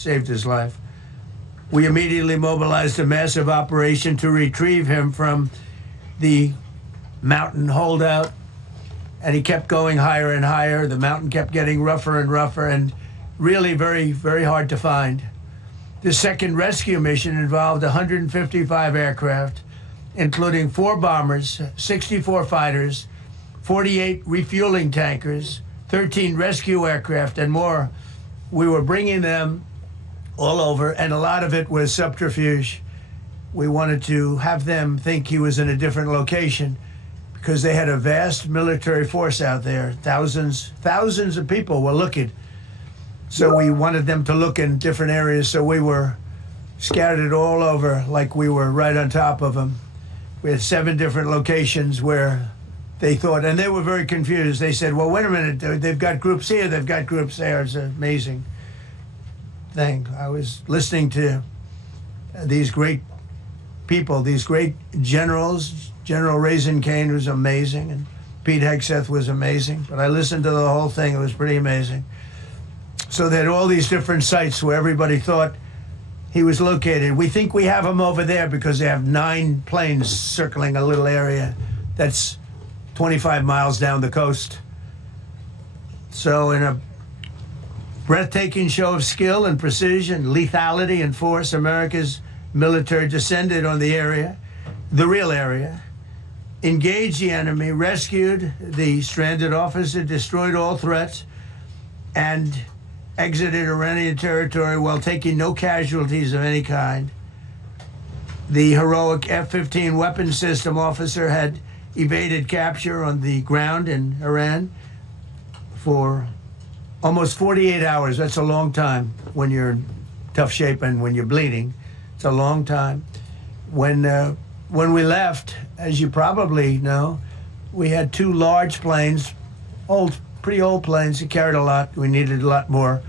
saved his life. We immediately mobilized a massive operation to retrieve him from the mountain holdout, and he kept going higher and higher. The mountain kept getting rougher and rougher, and really very, very hard to find. The second rescue mission involved 155 aircraft, including 4 bombers, 64 fighters, 48 refueling tankers, 13 rescue aircraft, and more. We were bringing them all over, and a lot of it was subterfuge. We wanted to have them think he was in a different location because they had a vast military force out there. Thousands of people were looking. So we wanted them to look in different areas, so we were scattered all over like we were right on top of them. We had 7 different locations where they thought, and they were very confused. They said, well, wait a minute, they've got groups here, they've got groups there. It's an amazing thing. I was listening to these great people, these great generals. General Raisin Kane was amazing, and Pete Hegseth was amazing. But I listened to the whole thing. It was pretty amazing. So they had all these different sites where everybody thought he was located. We think we have him over there because they have 9 planes circling a little area that's 25 miles down the coast. So in a breathtaking show of skill and precision, lethality and force, America's military descended on the area, the real area, engaged the enemy, rescued the stranded officer, destroyed all threats, and exited Iranian territory while taking no casualties of any kind. The heroic F-15 weapon system officer had evaded capture on the ground in Iran for almost 48 hours. That's a long time when you're in tough shape and when you're bleeding. It's a long time. When we left, as you probably know, we had 2 large planes, pretty old planes that carried a lot. We needed a lot more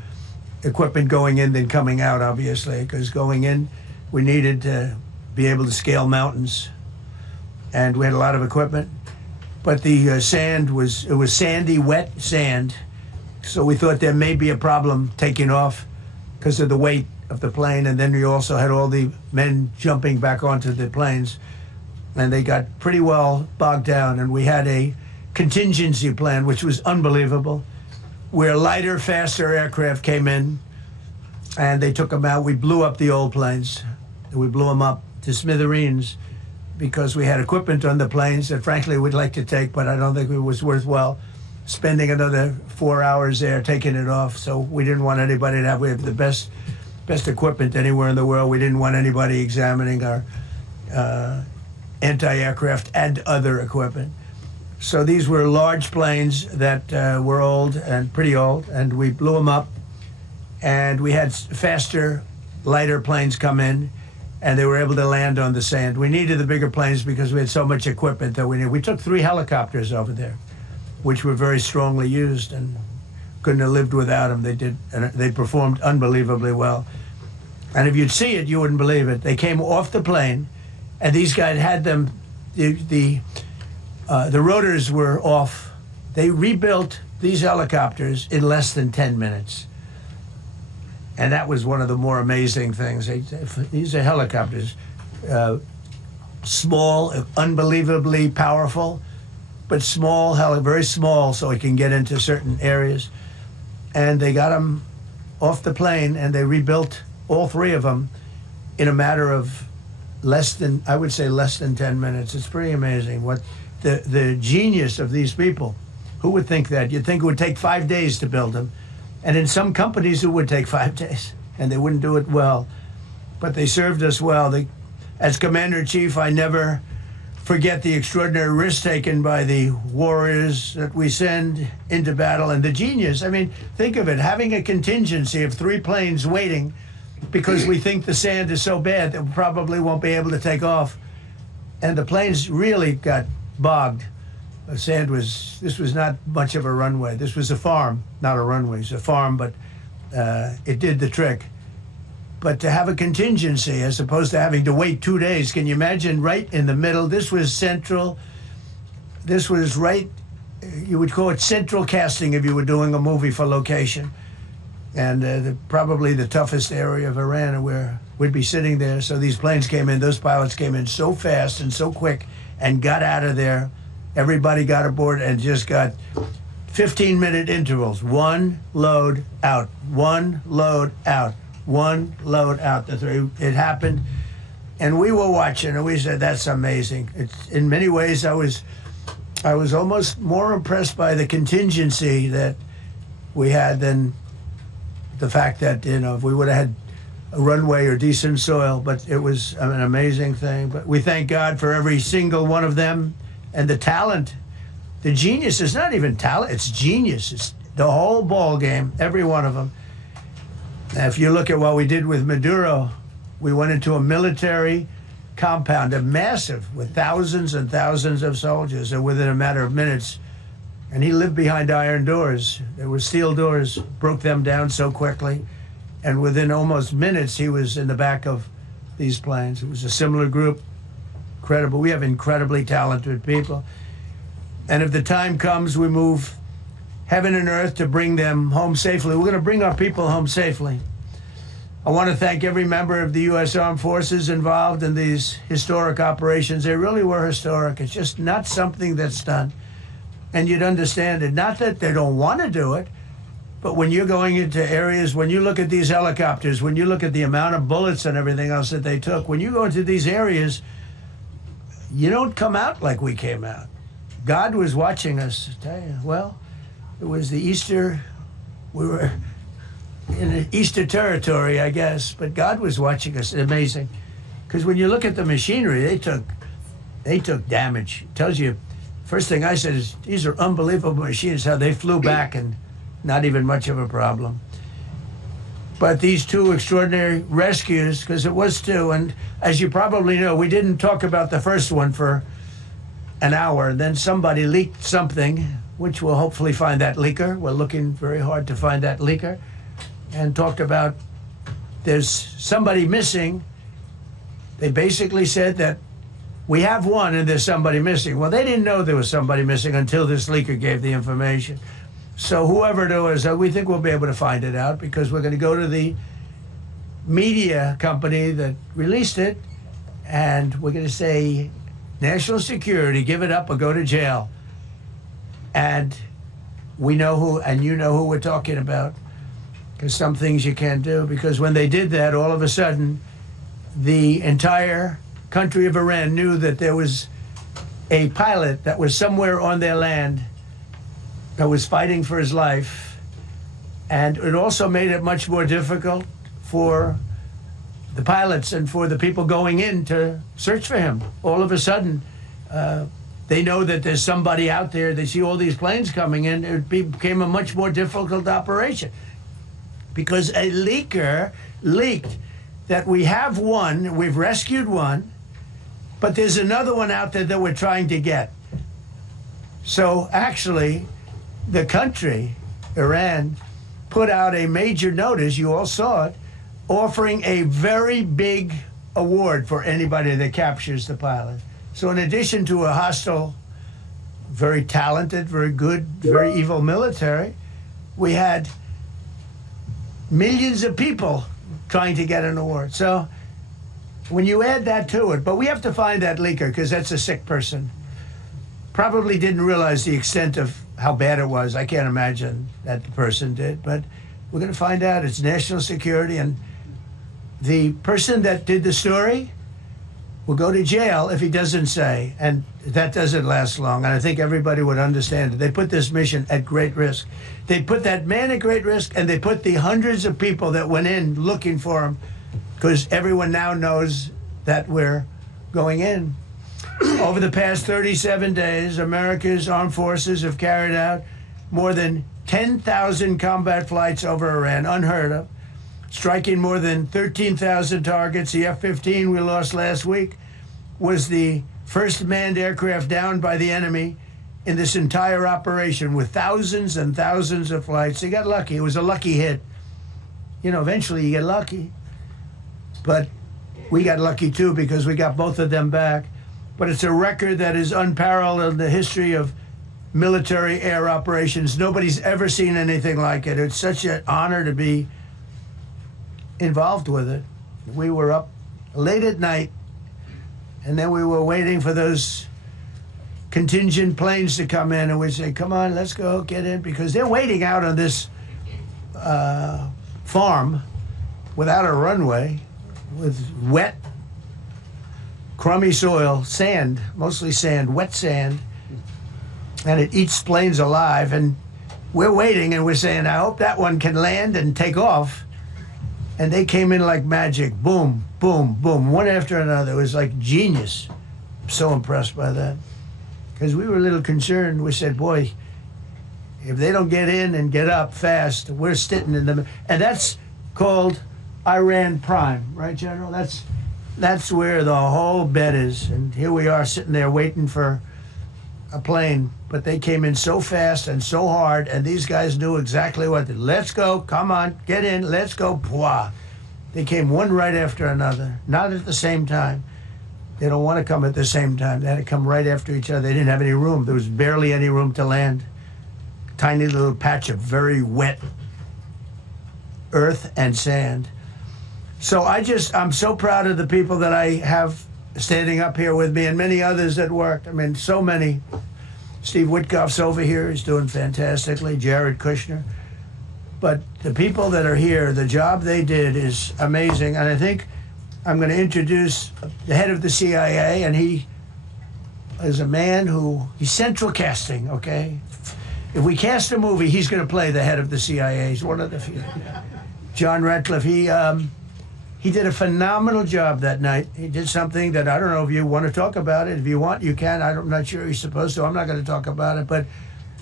equipment going in than coming out, obviously, because going in, we needed to be able to scale mountains, and we had a lot of equipment. But the sand was sandy, wet sand, so we thought there may be a problem taking off because of the weight of the plane, and then we also had all the men jumping back onto the planes, and they got pretty well bogged down, and we had a contingency plan, which was unbelievable, where lighter, faster aircraft came in, and they took them out. We blew up the old planes. We blew them up to smithereens because we had equipment on the planes that, frankly, we'd like to take, but I don't think it was worthwhile spending another 4 hours there taking it off. So we didn't want anybody to have. We have the best equipment anywhere in the world. We didn't want anybody examining our anti-aircraft and other equipment. So these were large planes that were old and pretty old, and we blew them up, and we had faster, lighter planes come in, and they were able to land on the sand. We needed the bigger planes because we had so much equipment that we needed. We took 3 helicopters over there, which were very strongly used, and couldn't have lived without them. They did, and they performed unbelievably well. And if you'd see it, you wouldn't believe it. They came off the plane, and these guys had them, the rotors were off. They rebuilt these helicopters in less than 10 minutes. And that was one of the more amazing things. These are helicopters, small, unbelievably powerful, but small, very small, so it can get into certain areas. And they got them off the plane, and they rebuilt all 3 of them in a matter of less than 10 minutes. It's pretty amazing what the genius of these people. Who would think that? You'd think it would take 5 days to build them. And in some companies, it would take 5 days, and they wouldn't do it well. But they served us well. As Commander-in-Chief, I never forget the extraordinary risk taken by the warriors that we send into battle, and the genius. I mean, think of it, having a contingency of 3 planes waiting because we think the sand is so bad that we probably won't be able to take off. And the planes really got bogged. The sand this was not much of a runway. This was a farm, not a runway. It's a farm, but it did the trick. But to have a contingency as opposed to having to wait 2 days, can you imagine, right in the middle? This was central. This was right, you would call it central casting if you were doing a movie for location. and probably the toughest area of Iran where we'd be sitting there. So these planes came in, those pilots came in so fast and so quick and got out of there. Everybody got aboard and just got 15-minute intervals. One load out, one load out, one load out. It happened, and we were watching, and we said, that's amazing. It's, in many ways, I was almost more impressed by the contingency that we had than the fact that, if we would have had a runway or decent soil, but it was an amazing thing. But we thank God for every single one of them and the talent. The genius is not even talent, it's genius. It's the whole ball game, every one of them. Now, if you look at what we did with Maduro, we went into a military compound, a massive, with thousands and thousands of soldiers, and within a matter of minutes, and he lived behind iron doors. There were steel doors, broke them down so quickly, and within almost minutes, he was in the back of these planes. It was a similar group, incredible. We have incredibly talented people. And if the time comes, we move heaven and earth to bring them home safely. We're going to bring our people home safely. I want to thank every member of the U.S. Armed Forces involved in these historic operations. They really were historic. It's just not something that's done. And you'd understand it. Not that they don't want to do it, but when you're going into areas, when you look at these helicopters, when you look at the amount of bullets and everything else that they took, when you go into these areas, you don't come out like we came out. God was watching us. I tell you, well, it was the Easter, we were in Easter territory, I guess, but God was watching us. Amazing. Because when you look at the machinery, they took damage. It tells you, first thing I said is, these are unbelievable machines, how they flew back and not even much of a problem. But these two extraordinary rescues, because it was two, and as you probably know, we didn't talk about the first one for an hour. Then somebody leaked something, which we'll hopefully find that leaker. We're looking very hard to find that leaker. And talked about there's somebody missing. They basically said that we have one and there's somebody missing. Well, they didn't know there was somebody missing until this leaker gave the information. So whoever it was, we think we'll be able to find it out, because we're going to go to the media company that released it, and we're going to say, national security, give it up or go to jail. And we know who, and you know who we're talking about, because some things you can't do. Because when they did that, all of a sudden, the entire country of Iran knew that there was a pilot that was somewhere on their land that was fighting for his life. And it also made it much more difficult for the pilots and for the people going in to search for him. All of a sudden, they know that there's somebody out there. They see all these planes coming in. It became a much more difficult operation, because a leaker leaked that we have one, we've rescued one, but there's another one out there that we're trying to get. So actually, the country, Iran, put out a major notice, you all saw it, offering a very big award for anybody that captures the pilot. So in addition to a hostile, very talented, very good, very evil military, we had millions of people trying to get an award. So when you add that to it, but we have to find that leaker, because that's a sick person. Probably didn't realize the extent of how bad it was. I can't imagine that the person did, but we're going to find out. It's national security, and the person that did the story will go to jail if he doesn't say, and that doesn't last long, and I think everybody would understand it. They put this mission at great risk. They put that man at great risk, and they put the hundreds of people that went in looking for him, because everyone now knows that we're going in. Over the past 37 days, America's armed forces have carried out more than 10,000 combat flights over Iran, unheard of, striking more than 13,000 targets. The F-15 we lost last week was the first manned aircraft downed by the enemy in this entire operation, with thousands and thousands of flights. They got lucky. It was a lucky hit. You know, eventually you get lucky. But we got lucky too, because we got both of them back. But it's a record that is unparalleled in the history of military air operations. Nobody's ever seen anything like it. It's such an honor to be involved with it. We were up late at night, and then we were waiting for those contingent planes to come in, and we'd say, come on, let's go, get in, because they're waiting out on this farm without a runway, with wet, crummy soil, sand, mostly sand, wet sand, and it eats planes alive, and we're waiting, and we're saying, I hope that one can land and take off. And they came in like magic, boom, boom, boom, one after another. It was like genius. I'm so impressed by that. Because we were a little concerned. We said, boy, if they don't get in and get up fast, we're sitting in them. And that's called Iran Prime, right, General? That's where the whole bet is. And here we are sitting there waiting for a plane. But they came in so fast and so hard, and these guys knew exactly what to do. Let's go, come on, get in, let's go, pwah. They came one right after another, not at the same time. They don't want to come at the same time. They had to come right after each other. They didn't have any room. There was barely any room to land. Tiny little patch of very wet earth and sand. So I'm so proud of the people that I have standing up here with me, and many others that worked. I mean, so many. Steve Witkoff's over here. He's doing fantastically. Jared Kushner. But the people that are here, the job they did is amazing. And I think I'm going to introduce the head of the CIA, and he is a man he's central casting, okay? If we cast a movie, he's going to play the head of the CIA. He's one of the few. John Ratcliffe, he did a phenomenal job that night. He did something that I don't know if you want to talk about it. If you want, you can. I'm not sure he's supposed to. I'm not going to talk about it. But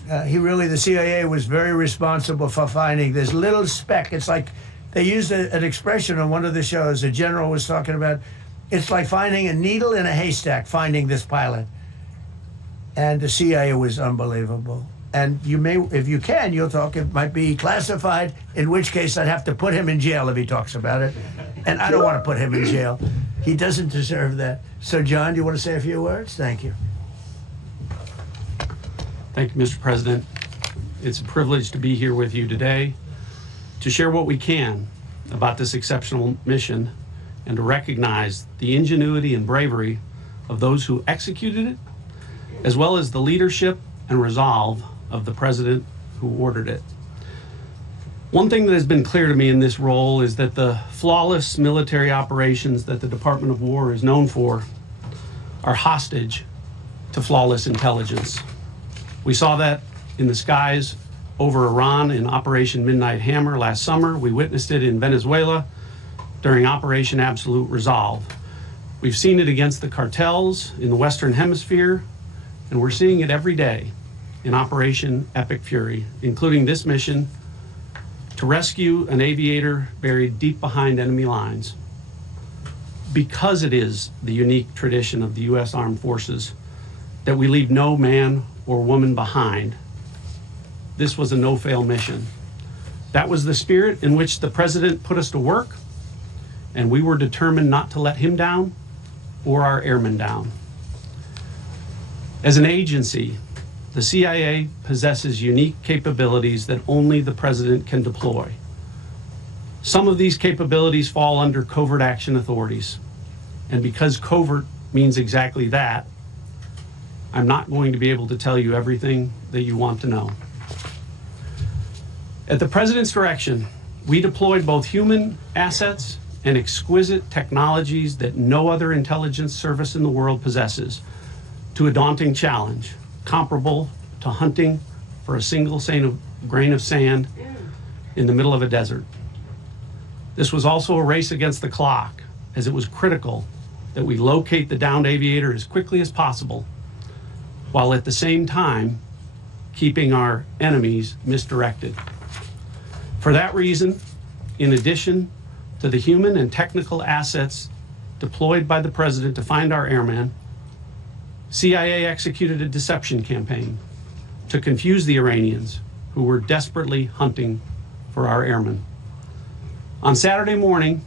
the CIA was very responsible for finding this little speck. It's like they used an expression on one of the shows. The general was talking about, it's like finding a needle in a haystack, finding this pilot. And the CIA was unbelievable. And you may, if you can, you'll talk. It might be classified, in which case I'd have to put him in jail if he talks about it. And I don't want to put him in jail. He doesn't deserve that. So, John, do you want to say a few words? Thank you. Thank you, Mr. President. It's a privilege to be here with you today to share what we can about this exceptional mission and to recognize the ingenuity and bravery of those who executed it, as well as the leadership and resolve of the president who ordered it. One thing that has been clear to me in this role is that the flawless military operations that the Department of War is known for are hostage to flawless intelligence. We saw that in the skies over Iran in Operation Midnight Hammer last summer. We witnessed it in Venezuela during Operation Absolute Resolve. We've seen it against the cartels in the Western Hemisphere, and we're seeing it every day in Operation Epic Fury, including this mission to rescue an aviator buried deep behind enemy lines. Because it is the unique tradition of the U.S. Armed Forces that we leave no man or woman behind, this was a no-fail mission. That was the spirit in which the president put us to work, and we were determined not to let him down or our airmen down. As an agency, the CIA possesses unique capabilities that only the president can deploy. Some of these capabilities fall under covert action authorities. And because covert means exactly that, I'm not going to be able to tell you everything that you want to know. At the president's direction, we deployed both human assets and exquisite technologies that no other intelligence service in the world possesses to a daunting challenge, comparable to hunting for a single grain of sand in the middle of a desert. This was also a race against the clock, as it was critical that we locate the downed aviator as quickly as possible, while at the same time keeping our enemies misdirected. For that reason, in addition to the human and technical assets deployed by the president to find our airmen, CIA executed a deception campaign to confuse the Iranians who were desperately hunting for our airmen. On Saturday morning,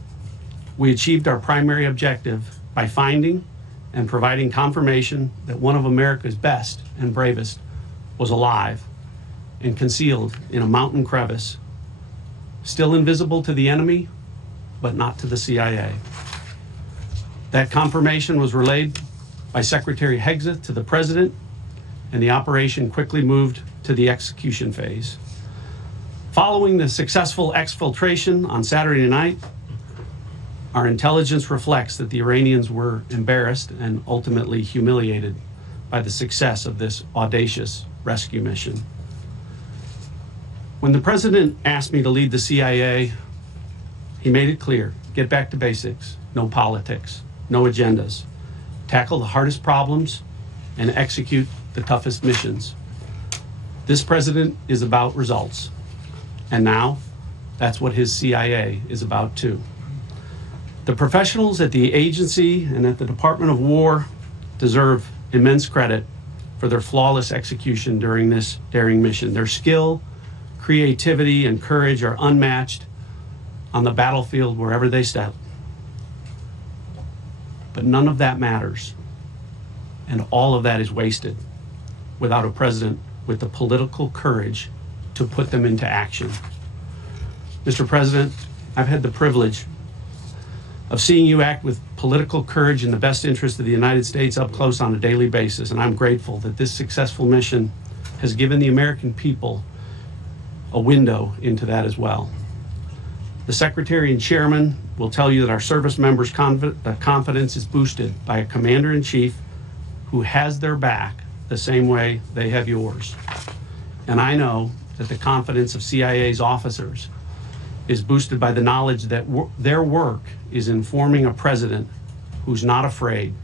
we achieved our primary objective by finding and providing confirmation that one of America's best and bravest was alive and concealed in a mountain crevice, still invisible to the enemy, but not to the CIA. That confirmation was relayed by Secretary Hegseth to the President, and the operation quickly moved to the execution phase. Following the successful exfiltration on Saturday night, our intelligence reflects that the Iranians were embarrassed and ultimately humiliated by the success of this audacious rescue mission. When the President asked me to lead the CIA, he made it clear: get back to basics, no politics, no agendas, tackle the hardest problems, and execute the toughest missions. This president is about results, and now that's what his CIA is about too. The professionals at the agency and at the Department of War deserve immense credit for their flawless execution during this daring mission. Their skill, creativity, and courage are unmatched on the battlefield wherever they step. But none of that matters, and all of that is wasted without a president with the political courage to put them into action. Mr. President, I've had the privilege of seeing you act with political courage in the best interest of the United States up close on a daily basis, and I'm grateful that this successful mission has given the American people a window into that as well. The Secretary and Chairman will tell you that our service members' confidence is boosted by a Commander-in-Chief who has their back the same way they have yours. And I know that the confidence of CIA's officers is boosted by the knowledge that their work is informing a president who's not afraid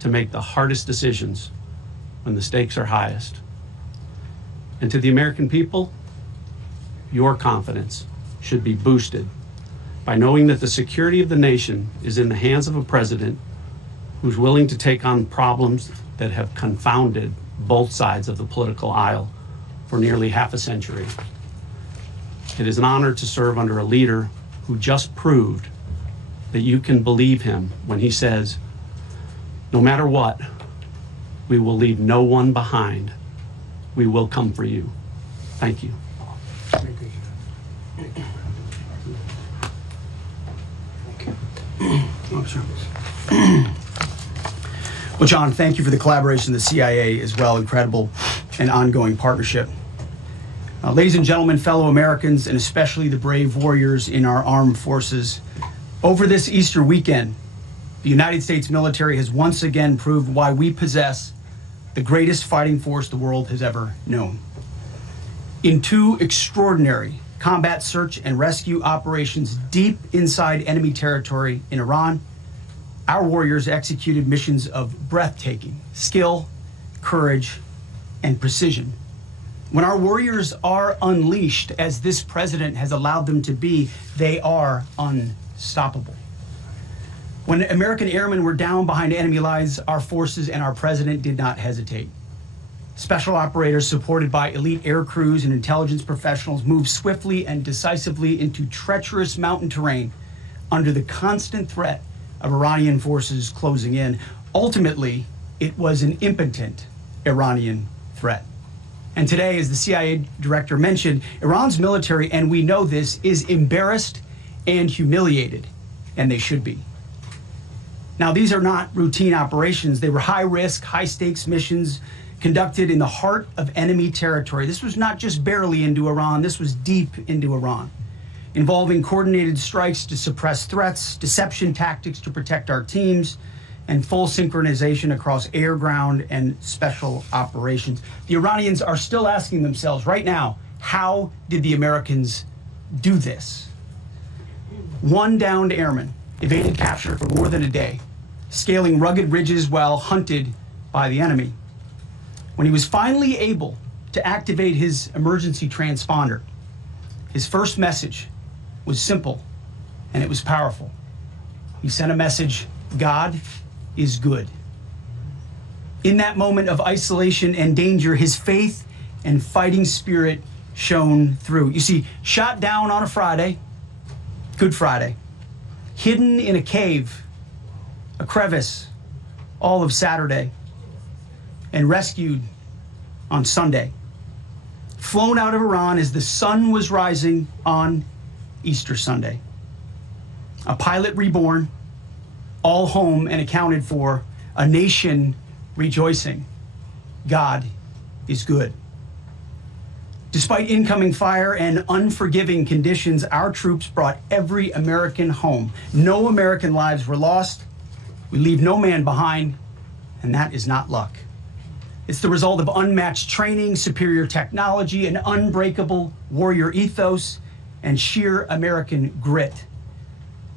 to make the hardest decisions when the stakes are highest. And to the American people, your confidence should be boosted by knowing that the security of the nation is in the hands of a president who's willing to take on problems that have confounded both sides of the political aisle for nearly half a century. It is an honor to serve under a leader who just proved that you can believe him when he says, no matter what, we will leave no one behind. We will come for you. Thank you. Well, John, thank you for the collaboration of the CIA as well. Incredible and ongoing partnership. Ladies and gentlemen, fellow Americans, and especially the brave warriors in our armed forces, over this Easter weekend, the United States military has once again proved why we possess the greatest fighting force the world has ever known. In two extraordinary combat search and rescue operations deep inside enemy territory in Iran, our warriors executed missions of breathtaking skill, courage, and precision. When our warriors are unleashed, as this president has allowed them to be, they are unstoppable. When American airmen were down behind enemy lines, our forces and our president did not hesitate. Special operators supported by elite air crews and intelligence professionals moved swiftly and decisively into treacherous mountain terrain under the constant threat of Iranian forces closing in. Ultimately, it was an impotent Iranian threat. And today, as the CIA director mentioned, Iran's military, and we know this, is embarrassed and humiliated, and they should be. Now, these are not routine operations. They were high-risk, high-stakes missions conducted in the heart of enemy territory. This was not just barely into Iran, this was deep into Iran, involving coordinated strikes to suppress threats, deception tactics to protect our teams, and full synchronization across air, ground, and special operations. The Iranians are still asking themselves right now, how did the Americans do this? One downed airman evaded capture for more than a day, scaling rugged ridges while hunted by the enemy. When he was finally able to activate his emergency transponder, his first message was simple, and it was powerful. He sent a message: God is good. In that moment of isolation and danger, his faith and fighting spirit shone through. You see, shot down on a Friday, Good Friday, hidden in a cave, a crevice, all of Saturday, and rescued on Sunday, flown out of Iran as the sun was rising on Easter Sunday. A pilot reborn, all home and accounted for, a nation rejoicing. God is good. Despite incoming fire and unforgiving conditions, our troops brought every American home. No American lives were lost. We leave no man behind, and that is not luck. It's the result of unmatched training, superior technology, an unbreakable warrior ethos, and sheer American grit.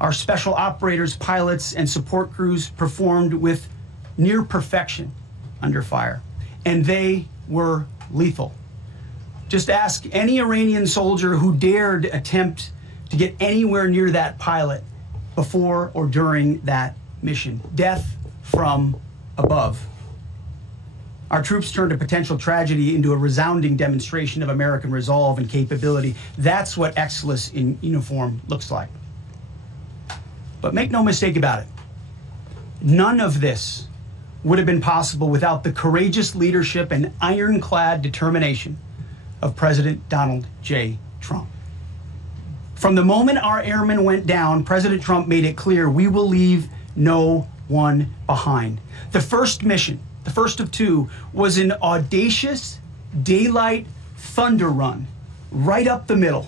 Our special operators, pilots, and support crews performed with near perfection under fire, and they were lethal. Just ask any Iranian soldier who dared attempt to get anywhere near that pilot before or during that mission. Death from above. Our troops turned a potential tragedy into a resounding demonstration of American resolve and capability. That's what excellence in uniform looks like. But make no mistake about it, none of this would have been possible without the courageous leadership and ironclad determination of President Donald J. Trump. From the moment our airmen went down, President Trump made it clear we will leave no one behind. The first mission, the first of two, was an audacious daylight thunder run right up the middle.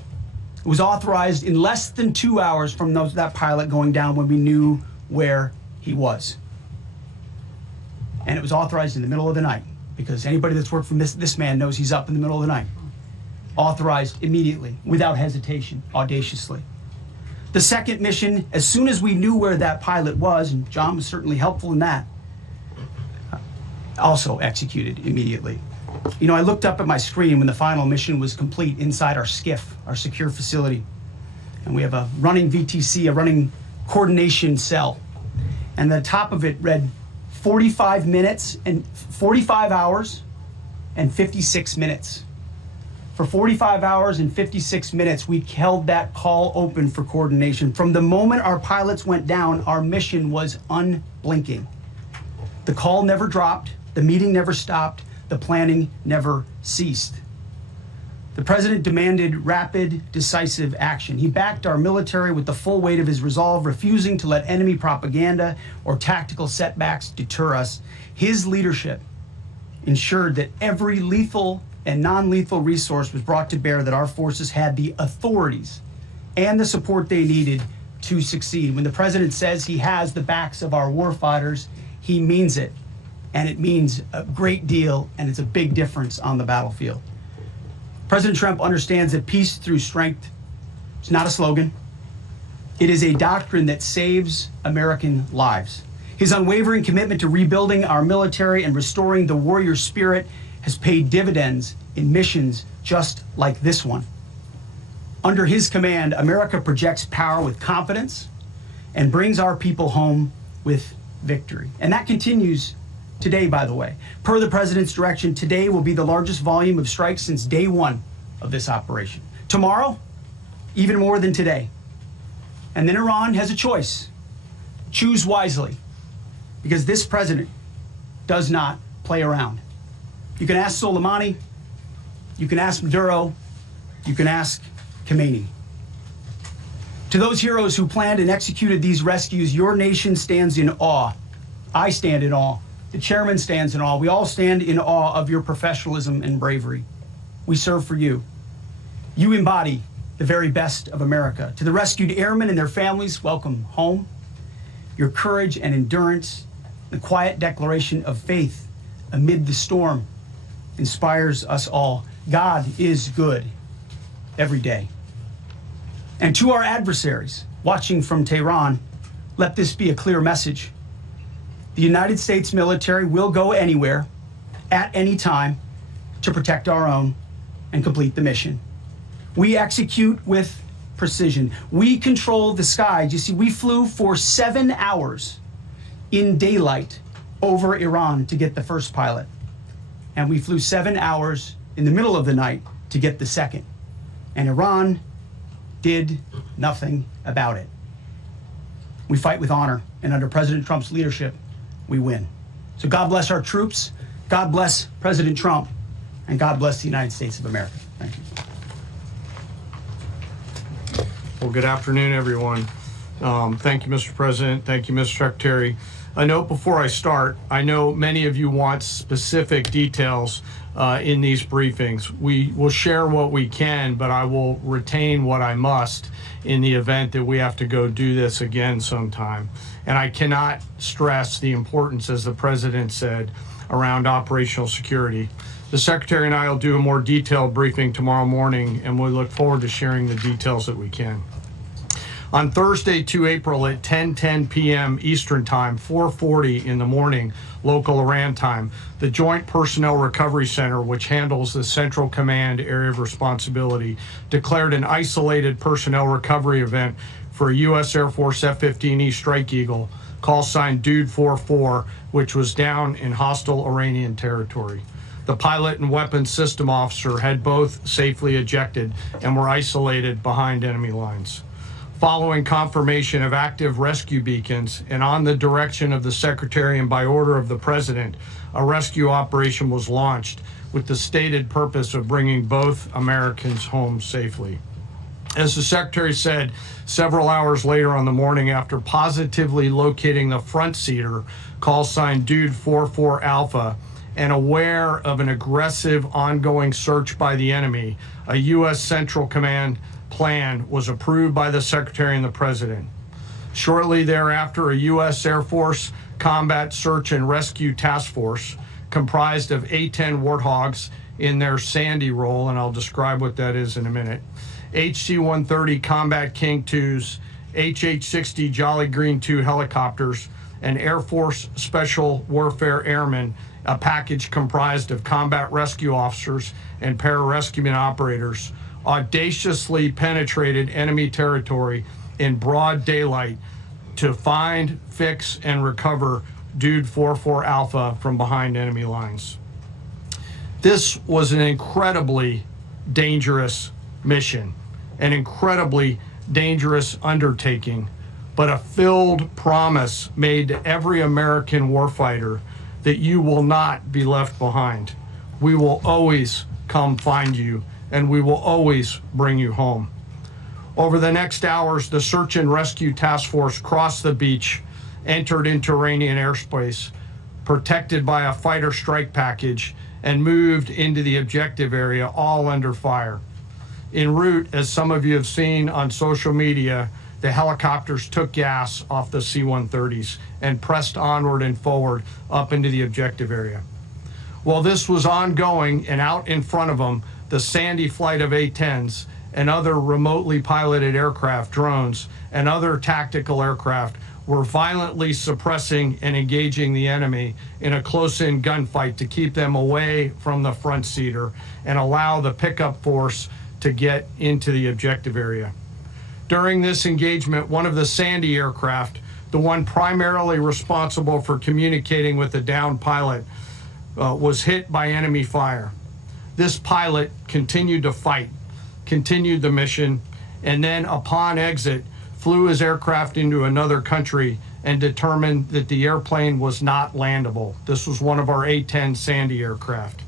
It was authorized in less than 2 hours from that pilot going down when we knew where he was. And it was authorized in the middle of the night, because anybody that's worked for this man knows he's up in the middle of the night. Authorized immediately, without hesitation, audaciously. The second mission, as soon as we knew where that pilot was, and John was certainly helpful in that, also executed immediately. You know, I looked up at my screen when the final mission was complete inside our SCIF, our secure facility. And we have a running VTC, a running coordination cell. And the top of it read 45 hours and 56 minutes. For 45 hours and 56 minutes, we held that call open for coordination. From the moment our pilots went down, our mission was unblinking. The call never dropped, the meeting never stopped, the planning never ceased. The president demanded rapid, decisive action. He backed our military with the full weight of his resolve, refusing to let enemy propaganda or tactical setbacks deter us. His leadership ensured that every lethal and non-lethal resource was brought to bear, that our forces had the authorities and the support they needed to succeed. When the president says he has the backs of our warfighters, he means it. And it means a great deal, and it's a big difference on the battlefield. President Trump understands that peace through strength is not a slogan. It is a doctrine that saves American lives. His unwavering commitment to rebuilding our military and restoring the warrior spirit has paid dividends in missions just like this one. Under his command, America projects power with confidence and brings our people home with victory. And that continues today, by the way. Per the president's direction, today will be the largest volume of strikes since day one of this operation. Tomorrow, even more than today. And then Iran has a choice. Choose wisely, because this president does not play around. You can ask Soleimani, you can ask Maduro, you can ask Khomeini. To those heroes who planned and executed these rescues, your nation stands in awe. I stand in awe. The chairman stands in awe. We all stand in awe of your professionalism and bravery. We serve for you. You embody the very best of America. To the rescued airmen and their families, welcome home. Your courage and endurance, the quiet declaration of faith amid the storm, inspires us all. God is good every day. And to our adversaries watching from Tehran, let this be a clear message. The United States military will go anywhere, at any time, to protect our own and complete the mission. We execute with precision. We control the skies. You see, we flew for 7 hours in daylight over Iran to get the first pilot. And we flew 7 hours in the middle of the night to get the second. And Iran did nothing about it. We fight with honor, and under President Trump's leadership, we win. So God bless our troops. God bless President Trump. And God bless the United States of America. Thank you. Well, good afternoon, everyone. Thank you, Mr. President. Thank you, Mr. Secretary. A note before I start, I know many of you want specific details in these briefings. We will share what we can, but I will retain what I must in the event that we have to go do this again sometime. And I cannot stress the importance, as the President said, around operational security. The Secretary and I will do a more detailed briefing tomorrow morning, and we look forward to sharing the details that we can. On Thursday, 2 April at 10:10 p.m. Eastern Time, 4:40 in the morning, local Iran time, the Joint Personnel Recovery Center, which handles the Central Command area of responsibility, declared an isolated personnel recovery event for a U.S. Air Force F-15E Strike Eagle, call sign Dude 44, which was down in hostile Iranian territory. The pilot and weapons system officer had both safely ejected and were isolated behind enemy lines. Following confirmation of active rescue beacons and on the direction of the Secretary and by order of the President, a rescue operation was launched with the stated purpose of bringing both Americans home safely. As the Secretary said, several hours later on the morning, after positively locating the front seater, call sign Dude 44 Alpha, and aware of an aggressive ongoing search by the enemy, a U.S. Central Command plan was approved by the Secretary and the President. Shortly thereafter, a U.S. Air Force Combat Search and Rescue Task Force, comprised of A-10 Warthogs in their Sandy role, and I'll describe what that is in a minute, HC-130 Combat King 2s, HH-60 Jolly Green 2 helicopters, and Air Force Special Warfare Airmen, a package comprised of combat rescue officers and pararescueman operators, audaciously penetrated enemy territory in broad daylight to find, fix, and recover Dude 44 Alpha from behind enemy lines. This was an incredibly dangerous mission, an incredibly dangerous undertaking, but a filled promise made to every American warfighter that you will not be left behind. We will always come find you, and we will always bring you home. Over the next hours, the Search and Rescue Task Force crossed the beach, entered into Iranian airspace, protected by a fighter strike package, and moved into the objective area, all under fire. En route, as some of you have seen on social media, the helicopters took gas off the C-130s and pressed onward and forward up into the objective area. While this was ongoing, and out in front of them, the Sandy flight of A-10s and other remotely piloted aircraft, drones, and other tactical aircraft were violently suppressing and engaging the enemy in a close-in gunfight to keep them away from the front seater and allow the pickup force to get into the objective area. During this engagement, one of the Sandy aircraft, the one primarily responsible for communicating with the downed pilot, was hit by enemy fire. This pilot continued to fight, continued the mission, and then upon exit, flew his aircraft into another country and determined that the airplane was not landable. This was one of our A-10 Sandy aircraft.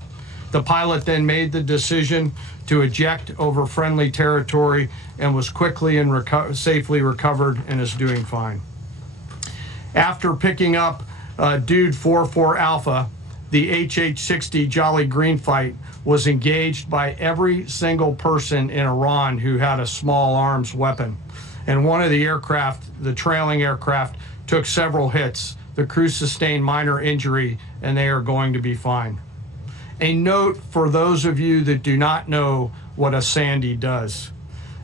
The pilot then made the decision to eject over friendly territory and was quickly and safely recovered and is doing fine. After picking up Dude 44 Alpha, the HH-60 Jolly Green fight was engaged by every single person in Iran who had a small arms weapon. And one of the aircraft, the trailing aircraft, took several hits. The crew sustained minor injury, and they are going to be fine. A note for those of you that do not know what a Sandy does.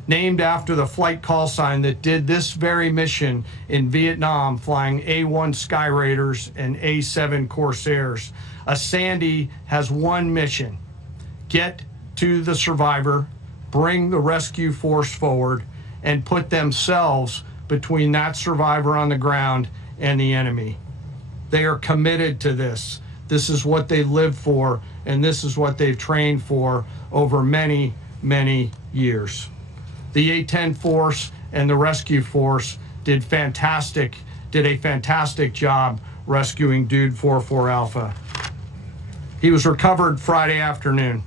Named after the flight call sign that did this very mission in Vietnam, flying A-1 Sky Raiders and A-7 Corsairs, a Sandy has one mission: get to the survivor, bring the rescue force forward, and put themselves between that survivor on the ground and the enemy. They are committed to this. This is what they live for, and this is what they've trained for over many, many years. The A-10 force and the rescue force did a fantastic job rescuing Dude 44 Alpha. He was recovered Friday afternoon.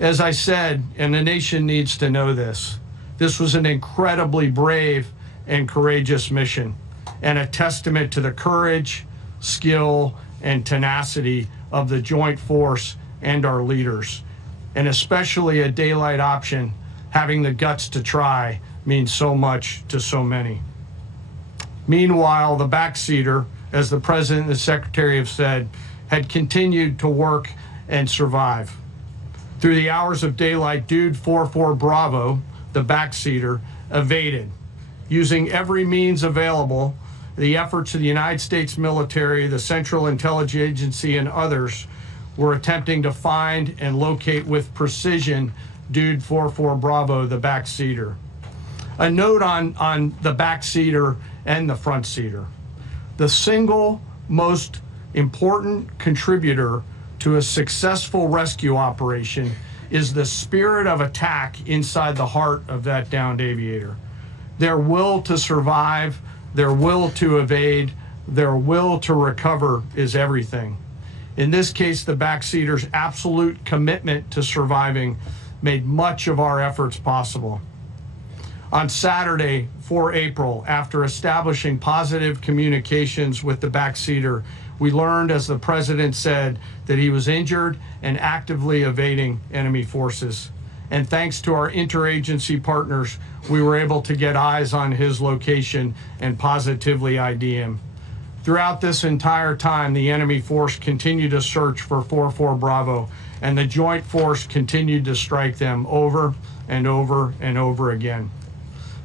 As I said, and the nation needs to know this, this was an incredibly brave and courageous mission, and a testament to the courage, skill, and tenacity of the Joint Force and our leaders. And especially a daylight option, having the guts to try, means so much to so many. Meanwhile, the backseater, as the President and the Secretary have said, had continued to work and survive. Through the hours of daylight, Dude 44 Bravo, the backseater, evaded. Using every means available, the efforts of the United States military, the Central Intelligence Agency, and others were attempting to find and locate with precision Dude 44 Bravo, the backseater. A note on the backseater and the front seater. The single most important contributor to a successful rescue operation is the spirit of attack inside the heart of that downed aviator. Their will to survive, their will to evade, their will to recover is everything. In this case, the backseater's absolute commitment to surviving made much of our efforts possible. On Saturday, 4 April, after establishing positive communications with the backseater, we learned, as the President said, that he was injured and actively evading enemy forces. And thanks to our interagency partners, we were able to get eyes on his location and positively ID him. Throughout this entire time, the enemy force continued to search for 44 Bravo, and the Joint Force continued to strike them over and over and over again.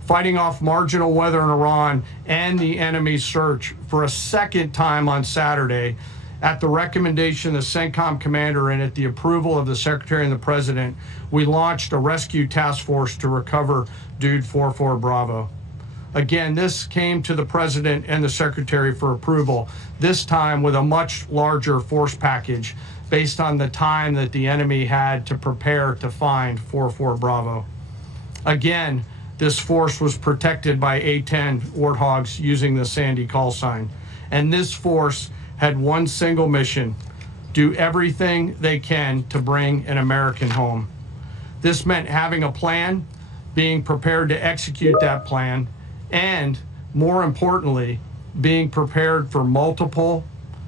Fighting off marginal weather in Iran and the enemy's search for a second time on Saturday, at the recommendation of the CENTCOM commander and at the approval of the Secretary and the President, we launched a rescue task force to recover Dude 44 Bravo. Again, this came to the President and the Secretary for approval, this time with a much larger force package based on the time that the enemy had to prepare to find 44 Bravo. Again, this force was protected by A-10 Warthogs using the Sandy call sign. And this force had one single mission: do everything they can to bring an American home. This meant having a plan, being prepared to execute that plan, and more importantly, being prepared for multiple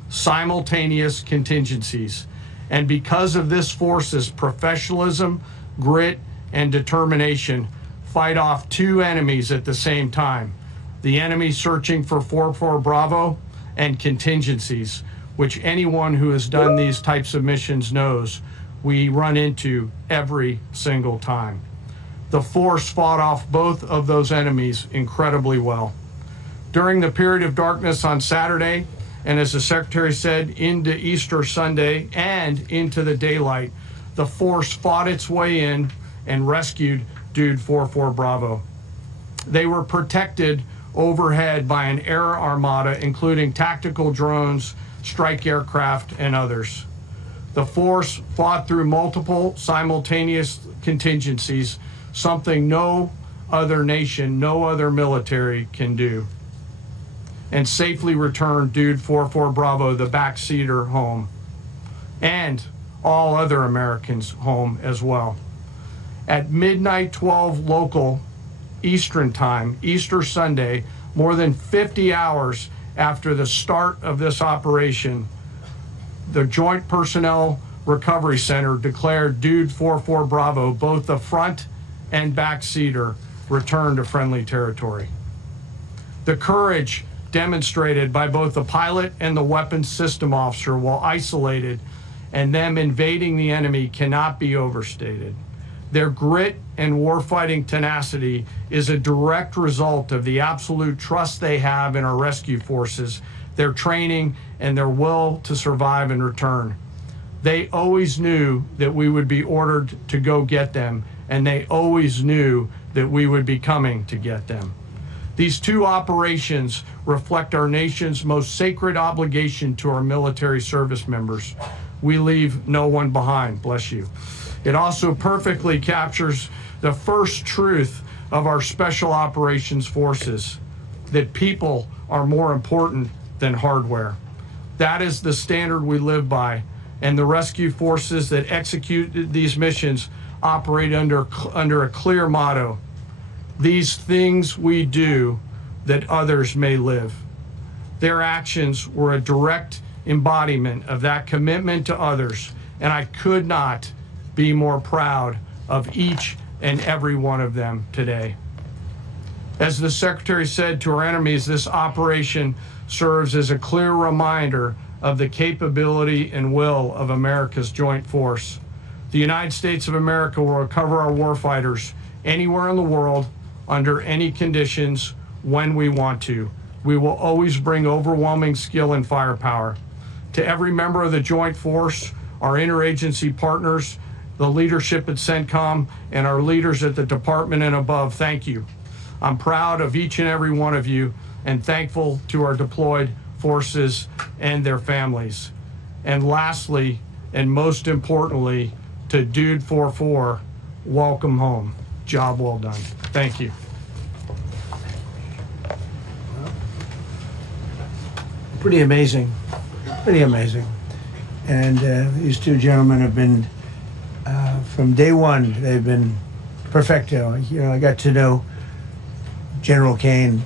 simultaneous contingencies. And because of this force's professionalism, grit, and determination, fight off two enemies at the same time: the enemy searching for 44 Bravo and contingencies, which anyone who has done these types of missions knows we run into every single time. The force fought off both of those enemies incredibly well. During the period of darkness on Saturday, and as the Secretary said, into Easter Sunday and into the daylight, the force fought its way in and rescued Dude 44 Bravo. They were protected overhead by an air armada, including tactical drones, strike aircraft, and others. The force fought through multiple simultaneous contingencies, something no other nation, no other military can do, and safely returned Dude 44 Bravo, the backseater, home, and all other Americans home as well. At midnight 12 local Eastern time, Easter Sunday, more than 50 hours after the start of this operation, the Joint Personnel Recovery Center declared Dude 44 Bravo, both the front and backseater, returned to friendly territory. The courage demonstrated by both the pilot and the weapons system officer while isolated and them invading the enemy cannot be overstated. Their grit and warfighting tenacity is a direct result of the absolute trust they have in our rescue forces, their training, and their will to survive and return. They always knew that we would be ordered to go get them, and they always knew that we would be coming to get them. These two operations reflect our nation's most sacred obligation to our military service members. We leave no one behind, bless you. It also perfectly captures the first truth of our special operations forces, that people are more important than hardware. That is the standard we live by, and the rescue forces that execute these missions operate under a clear motto: these things we do that others may live. Their actions were a direct embodiment of that commitment to others, and I could not be more proud of each and every one of them today. As the Secretary said to our enemies, this operation serves as a clear reminder of the capability and will of America's joint force. The United States of America will recover our warfighters anywhere in the world, under any conditions, when we want to. We will always bring overwhelming skill and firepower. To every member of the joint force, our interagency partners, the leadership at CENTCOM, and our leaders at the department and above, thank you. I'm proud of each and every one of you, and thankful to our deployed forces and their families. And lastly, and most importantly, to Dude 44, welcome home. Job well done. Thank you. Pretty amazing. Pretty amazing. And these two gentlemen have been, from day one, they've been perfecto. You know, I got to know General Kane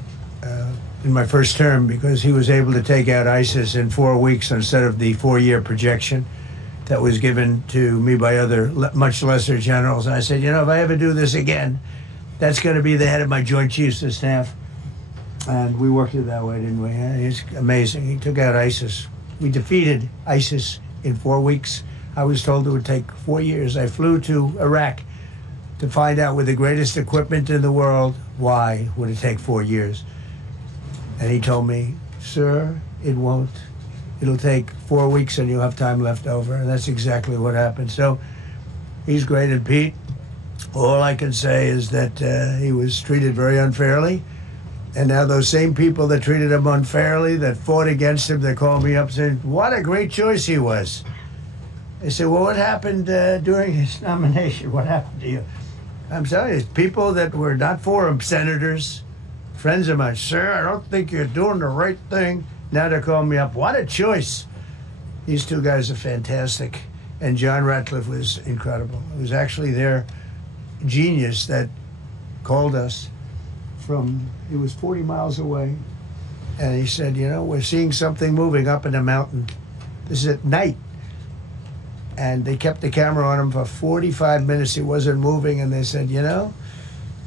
in my first term because he was able to take out ISIS in 4 weeks instead of the 4-year projection that was given to me by other much lesser generals. And I said, you know, if I ever do this again, that's going to be the head of my Joint Chiefs of Staff. And we worked it that way, didn't we? He's amazing. He took out ISIS. We defeated ISIS in 4 weeks. I was told it would take 4 years. I flew to Iraq to find out with the greatest equipment in the world, why would it take 4 years? And he told me, sir, it won't. It'll take 4 weeks and you'll have time left over. And that's exactly what happened. So he's great. And Pete, all I can say is that he was treated very unfairly. And now those same people that treated him unfairly, that fought against him, they called me up saying, what a great choice he was. They said, well, what happened during his nomination? What happened to you? I'm telling you, people that were not for him, senators, friends of mine, sir, I don't think you're doing the right thing. Now they're calling me up. What a choice. These two guys are fantastic. And John Ratcliffe was incredible. It was actually their genius that called us from, it was 40 miles away. And he said, you know, we're seeing something moving up in the mountain. This is at night. And they kept the camera on him for 45 minutes. He wasn't moving. And they said, you know,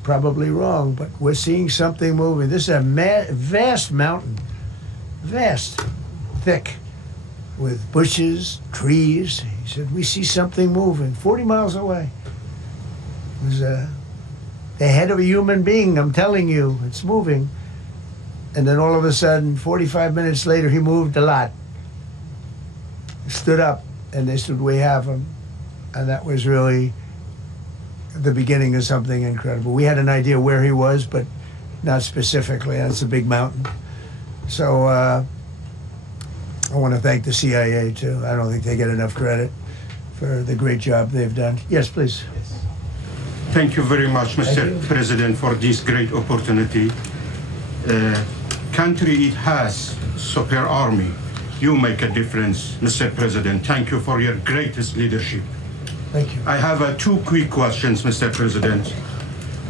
probably wrong, but we're seeing something moving. This is a vast mountain, vast, thick, with bushes, trees. He said, we see something moving 40 miles away. It was the head of a human being, I'm telling you, it's moving. And then all of a sudden, 45 minutes later, he moved a lot. He stood up, and they said, we have him. And that was really the beginning of something incredible. We had an idea where he was, but not specifically. That's a big mountain. So I want to thank the CIA, too. I don't think they get enough credit for the great job they've done. Yes, please. Thank you very much, Mr. President, for this great opportunity. Country, it has super army. You make a difference, Mr. President. Thank you for your greatest leadership. Thank you. I have 2 quick questions, Mr. President.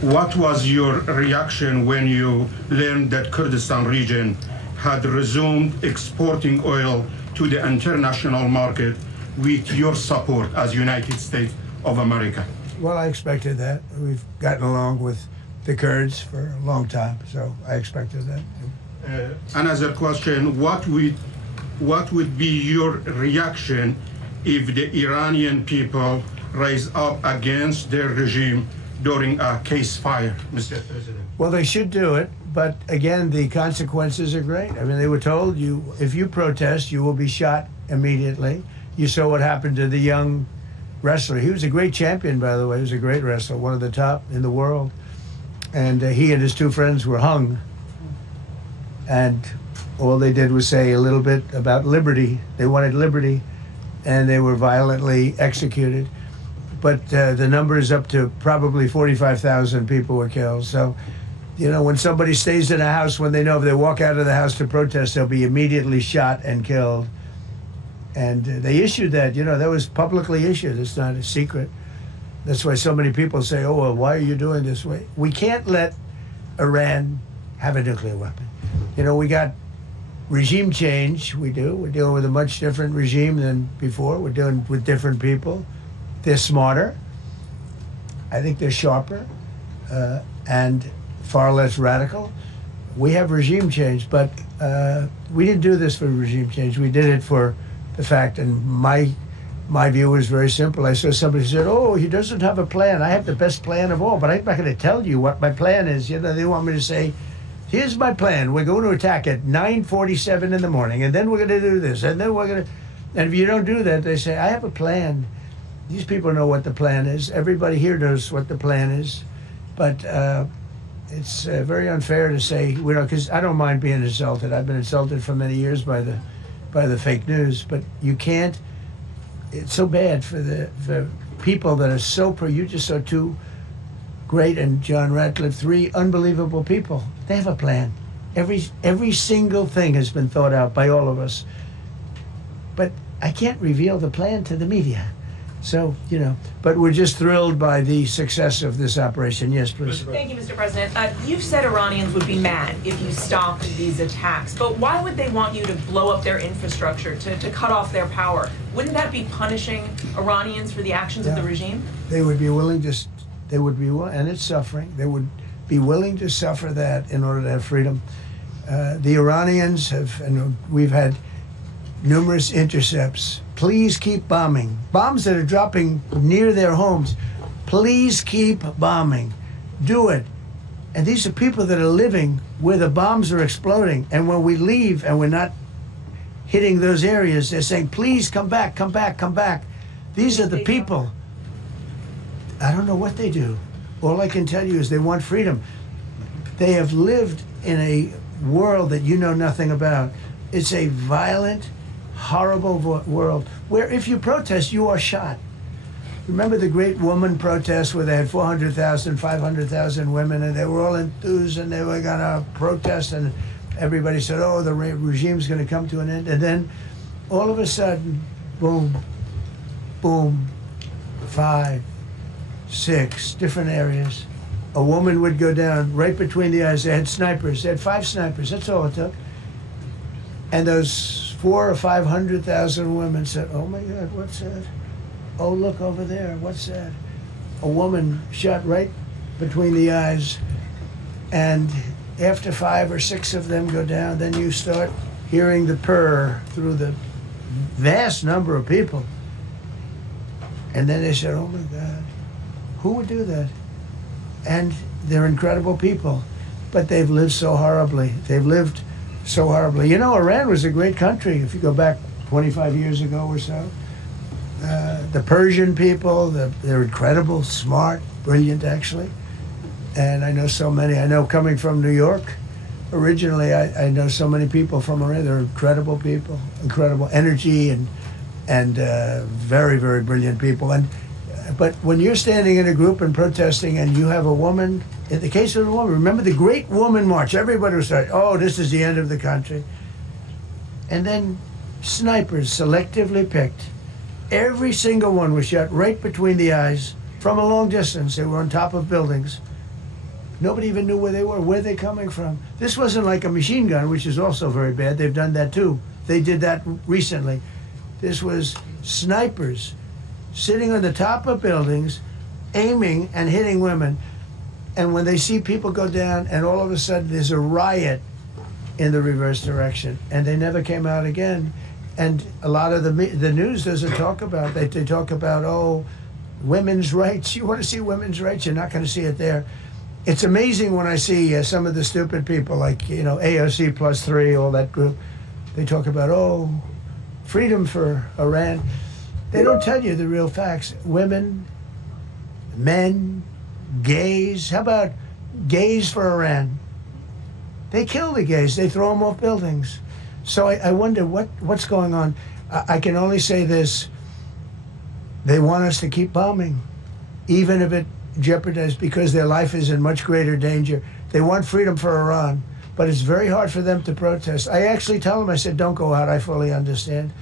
What was your reaction when you learned that Kurdistan region had resumed exporting oil to the international market with your support as United States of America? Well, I expected that. We've gotten along with the Kurds for a long time, so I expected that. Another question, what would be your reaction if the Iranian people rise up against their regime during a ceasefire, Mr. President? Well, they should do it, but again, the consequences are great. I mean, they were told, if you protest, you will be shot immediately. You saw what happened to the young wrestler. He was a great champion, by the way. He was a great wrestler, one of the top in the world. And he and his 2 friends were hung. And all they did was say a little bit about liberty. They wanted liberty, and they were violently executed. But the number is up to probably 45,000 people were killed. So, you know, when somebody stays in a house, when they know if they walk out of the house to protest, they'll be immediately shot and killed. And they issued that, that was publicly issued. It's not a secret. That's why so many people say, oh, well, why are you doing this way? We can't let Iran have a nuclear weapon. We got regime change. We do. We're dealing with a much different regime than before. We're dealing with different people. They're smarter. I think they're sharper and far less radical. We have regime change, but we didn't do this for regime change. We did it for the fact, and my view was very simple. I saw somebody said, oh, he doesn't have a plan. I have the best plan of all, but I'm not going to tell you what my plan is. They want me to say, here's my plan. We're going to attack at 9:47 in the morning, and then we're going to do this, and then we're going to... And if you don't do that, they say, I have a plan. These people know what the plan is. Everybody here knows what the plan is. But it's very unfair to say, because I don't mind being insulted. I've been insulted for many years by the fake news, but you can't... It's so bad for the people that are so you just saw two great, and John Ratcliffe, three unbelievable people. They have a plan. Every single thing has been thought out by all of us. But I can't reveal the plan to the media. So, but we're just thrilled by the success of this operation. Yes, please. Thank you, Mr. President. You've said Iranians would be mad if you stopped these attacks, but why would they want you to blow up their infrastructure, to cut off their power? Wouldn't that be punishing Iranians for the actions of the regime? They would be willing to, and it's suffering, they would be willing to suffer that in order to have freedom. The Iranians have, and we've had numerous intercepts. Please keep bombing. Bombs that are dropping near their homes. Please keep bombing. Do it. And these are people that are living where the bombs are exploding. And when we leave and we're not hitting those areas, they're saying, please come back, come back, come back. These are the people. I don't know what they do. All I can tell you is they want freedom. They have lived in a world that you know nothing about. It's a violent, horrible world where if you protest, you are shot. Remember the great woman protests where they had 400,000, 500,000 women, and they were all enthused and they were going to protest, and everybody said, oh, the regime's going to come to an end. And then all of a sudden, boom, boom, 5, 6 different areas. A woman would go down right between the eyes. They had snipers. They had 5 snipers. That's all it took. And those 400,000 or 500,000 women said, oh my God, what's that? Oh, look over there, what's that? A woman shot right between the eyes, and after 5 or 6 of them go down, then you start hearing the purr through the vast number of people. And then they said, oh my God, who would do that? And they're incredible people, but they've lived so horribly. They've lived so horribly. Iran was a great country if you go back 25 years ago or so. The Persian people, they're incredible, smart, brilliant actually. And I know so many. I know coming from New York, originally I know so many people from Iran. They're incredible people, incredible energy, and very, very brilliant people. But when you're standing in a group and protesting and you have a woman, in the case of the woman, remember the Great Woman March, everybody was saying, oh, this is the end of the country. And then snipers selectively picked. Every single one was shot right between the eyes from a long distance. They were on top of buildings. Nobody even knew where they were, where they're coming from. This wasn't like a machine gun, which is also very bad. They've done that too. They did that recently. This was snipers sitting on the top of buildings, aiming and hitting women. And when they see people go down, and all of a sudden there's a riot in the reverse direction, and they never came out again. And a lot of the news doesn't talk about that. They talk about, oh, women's rights. You want to see women's rights? You're not going to see it there. It's amazing when I see some of the stupid people like, AOC plus 3, all that group. They talk about, oh, freedom for Iran. They don't tell you the real facts. Women, men, gays. How about gays for Iran? They kill the gays. They throw them off buildings. So I wonder what's going on. I can only say this. They want us to keep bombing, even if it jeopardizes, because their life is in much greater danger. They want freedom for Iran, but it's very hard for them to protest. I actually tell them, I said, don't go out. I fully understand.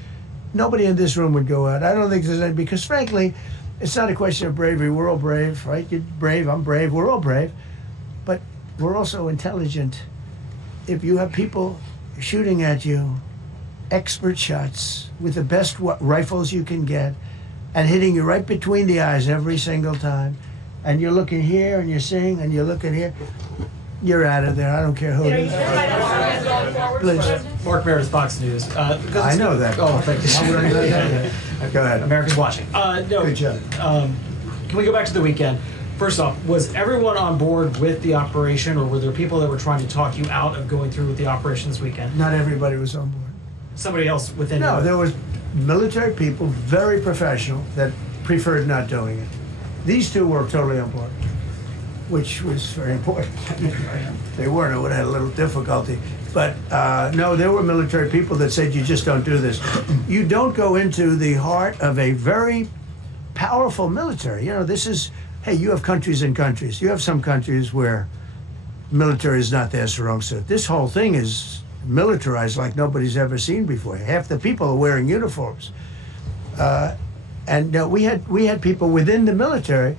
nobody in this room would go out. I don't think there's any, because frankly, it's not a question of bravery. We're all brave, right? You're brave, I'm brave, we're all brave. But we're also intelligent. If you have people shooting at you, expert shots with the best rifles you can get, and hitting you right between the eyes every single time, and you're looking here and you're seeing and you're looking here, you're out of there. I don't care who it is. Please. Mark Meredith, Fox News. I know that. Oh, thank you. Go ahead. America's watching. No, Good job. can we go back to the weekend? First off, was everyone on board with the operation, or were there people that were trying to talk you out of going through with the operation this weekend? Not everybody was on board. Somebody else within No, you? there was military people, very professional, that preferred not doing it. These two were totally on board, which was very important. If they weren't, it would have had a little difficulty. But no, there were military people that said, you just don't do this. You don't go into the heart of a very powerful military. You know, this is, hey, you have countries and countries. You have some countries where military is not their strong suit. This whole thing is militarized like nobody's ever seen before. Half the people are wearing uniforms. And we had people within the military.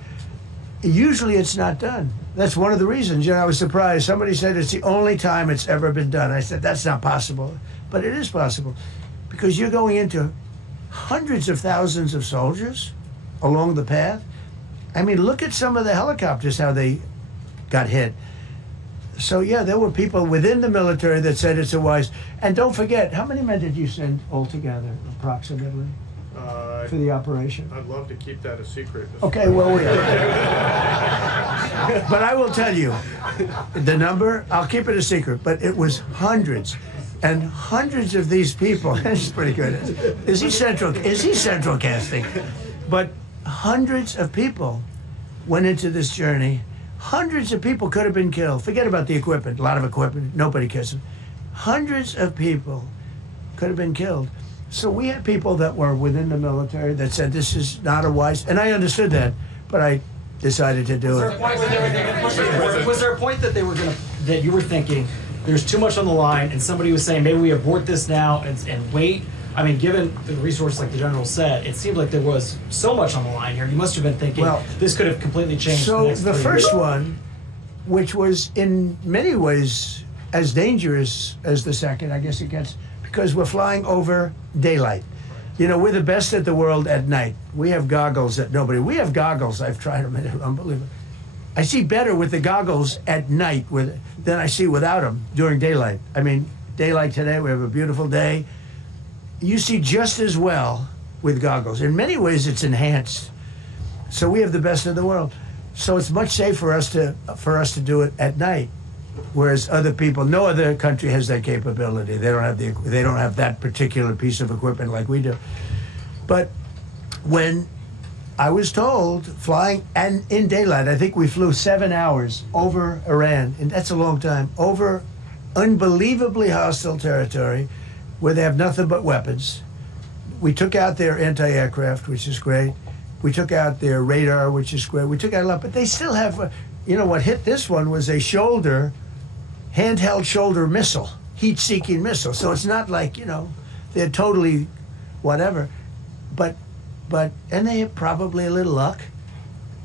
Usually it's not done. That's one of the reasons. You know, I was surprised. Somebody said it's the only time it's ever been done. I said, that's not possible. But it is possible. Because you're going into hundreds of thousands of soldiers along the path. I mean, look at some of the helicopters, how they got hit. So, yeah, there were people within the military that said it's a wise. And don't forget, how many men did you send altogether, approximately, for the operation? I'd love to keep that a secret. Okay, well, but I will tell you the number. I'll keep it a secret, but it was hundreds and hundreds of these people. That's pretty good. Is he central casting? But hundreds of people went into this journey. Hundreds of people could have been killed. Forget about the equipment. A lot of equipment. Nobody cares. Hundreds of people could have been killed. So we had people that were within the military that said this is not a wise, and I understood that, but I decided to do it. Was there a point that that you were thinking there's too much on the line, and somebody was saying maybe we abort this now and wait? I mean, given the resource, like the general said, it seemed like there was so much on the line here. You must have been thinking, well, this could have completely changed. So the first one, which was in many ways as dangerous as the second, I guess it gets, because we're flying over daylight. You know, we're the best at the world at night. We have goggles that nobody. We have goggles. I've tried them. They're unbelievable. I see better with the goggles at night than I see without them during daylight. I mean, daylight today. We have a beautiful day. You see just as well with goggles. In many ways, it's enhanced. So we have the best in the world. So it's much safer for us to do it at night, whereas other people, no other country has that capability. They don't have that particular piece of equipment like we do. But when I was told flying and in daylight, I think we flew 7 hours over Iran, and that's a long time, over unbelievably hostile territory, where they have nothing but weapons. We took out their anti-aircraft, which is great. We took out their radar, which is great. We took out a lot, but they still have, you know, what hit this one was a handheld shoulder missile, heat-seeking missile. So it's not like, you know, they're totally whatever. But, and they had probably a little luck,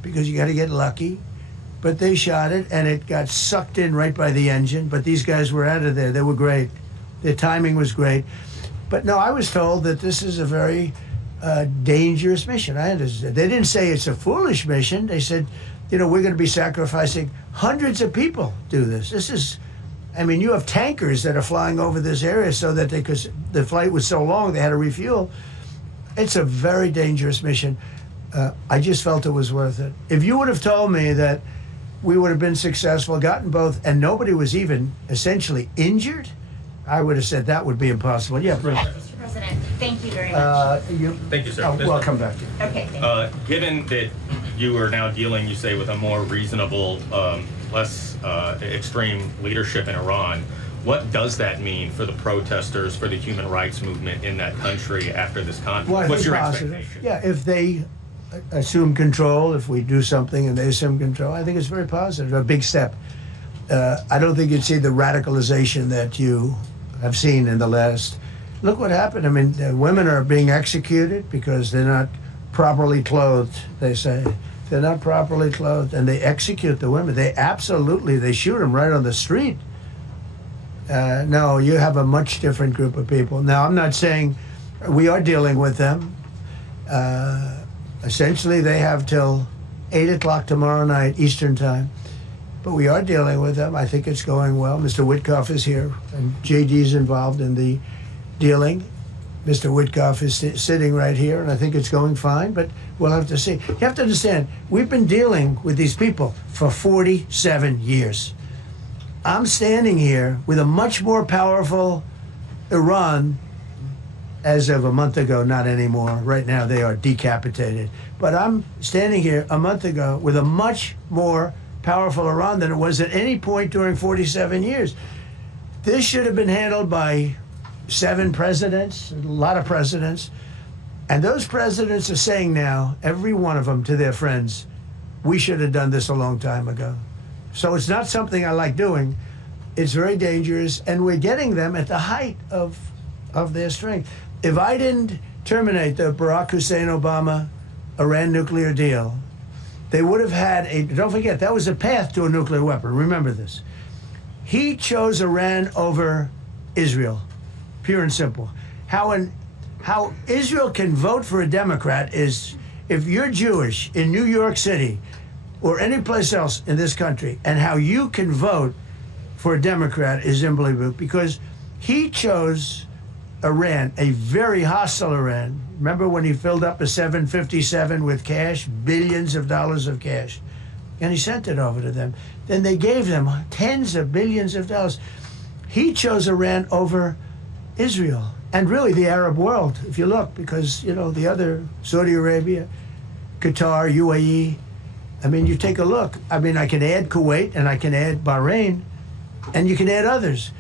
because you got to get lucky. But they shot it, and it got sucked in right by the engine. But these guys were out of there. They were great. Their timing was great. But no, I was told that this is a very dangerous mission. I understood. They didn't say it's a foolish mission. They said, you know, we're going to be sacrificing hundreds of people do this. This is, I mean, you have tankers that are flying over this area so that the flight was so long they had to refuel. It's a very dangerous mission. I just felt it was worth it. If you would have told me that we would have been successful, gotten both, and nobody was even essentially injured, I would have said that would be impossible. Yeah, please. Mr. President, thank you very much. Thank you, sir. Well, I'll come back to you. Okay, thank you. Given that you are now dealing, you say, with a more reasonable, less extreme leadership in Iran, what does that mean for the protesters, for the human rights movement in that country after this conflict? Well, What's your positive. expectation? Yeah, if they assume control, if we do something and they assume control, I think it's very positive, a big step. I don't think you'd see the radicalization that you have seen in the last look what happened. I mean, women are being executed because they're not properly clothed, they say. They're not properly clothed, and they execute the women. They shoot them right on the street. No, you have a much different group of people. Now, I'm not saying we are dealing with them. Essentially, they have till 8 o'clock tomorrow night, Eastern time. But we are dealing with them. I think it's going well. Mr. Witkoff is here, and JD's involved in the dealing. Mr. Witkoff is sitting right here, and I think it's going fine, but we'll have to see. You have to understand, we've been dealing with these people for 47 years. I'm standing here with a much more powerful Iran as of a month ago, not anymore. Right now, they are decapitated. But I'm standing here a month ago with a much more powerful Iran than it was at any point during 47 years. This should have been handled by 7 presidents, a lot of presidents. And those presidents are saying now, every one of them to their friends, we should have done this a long time ago. So it's not something I like doing. It's very dangerous, and we're getting them at the height of their strength. If I didn't terminate the Barack Hussein Obama Iran nuclear deal, they would have had don't forget, that was a path to a nuclear weapon. Remember this. He chose Iran over Israel, pure and simple. How Israel can vote for a Democrat is if you're Jewish in New York City or any place else in this country, and how you can vote for a Democrat is unbelievable, because he chose Iran, a very hostile Iran. Remember when he filled up a 757 with cash, billions of dollars of cash, and he sent it over to them. Then they gave them tens of billions of dollars. He chose Iran over Israel, and really the Arab world, if you look, because, you know, the other, Saudi Arabia, Qatar, UAE, I mean, you take a look. I mean, I can add Kuwait, and I can add Bahrain, and you can add others.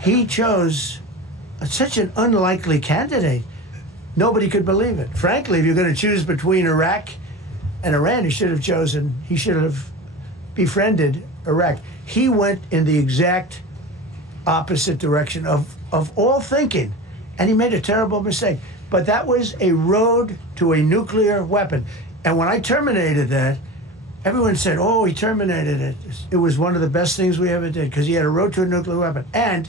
He chose such an unlikely candidate. Nobody could believe it. Frankly, if you're going to choose between Iraq and Iran, he should have befriended Iraq. He went in the exact opposite direction of all thinking, and he made a terrible mistake. But that was a road to a nuclear weapon. And when I terminated that, everyone said, oh, he terminated it. It was one of the best things we ever did, because he had a road to a nuclear weapon. And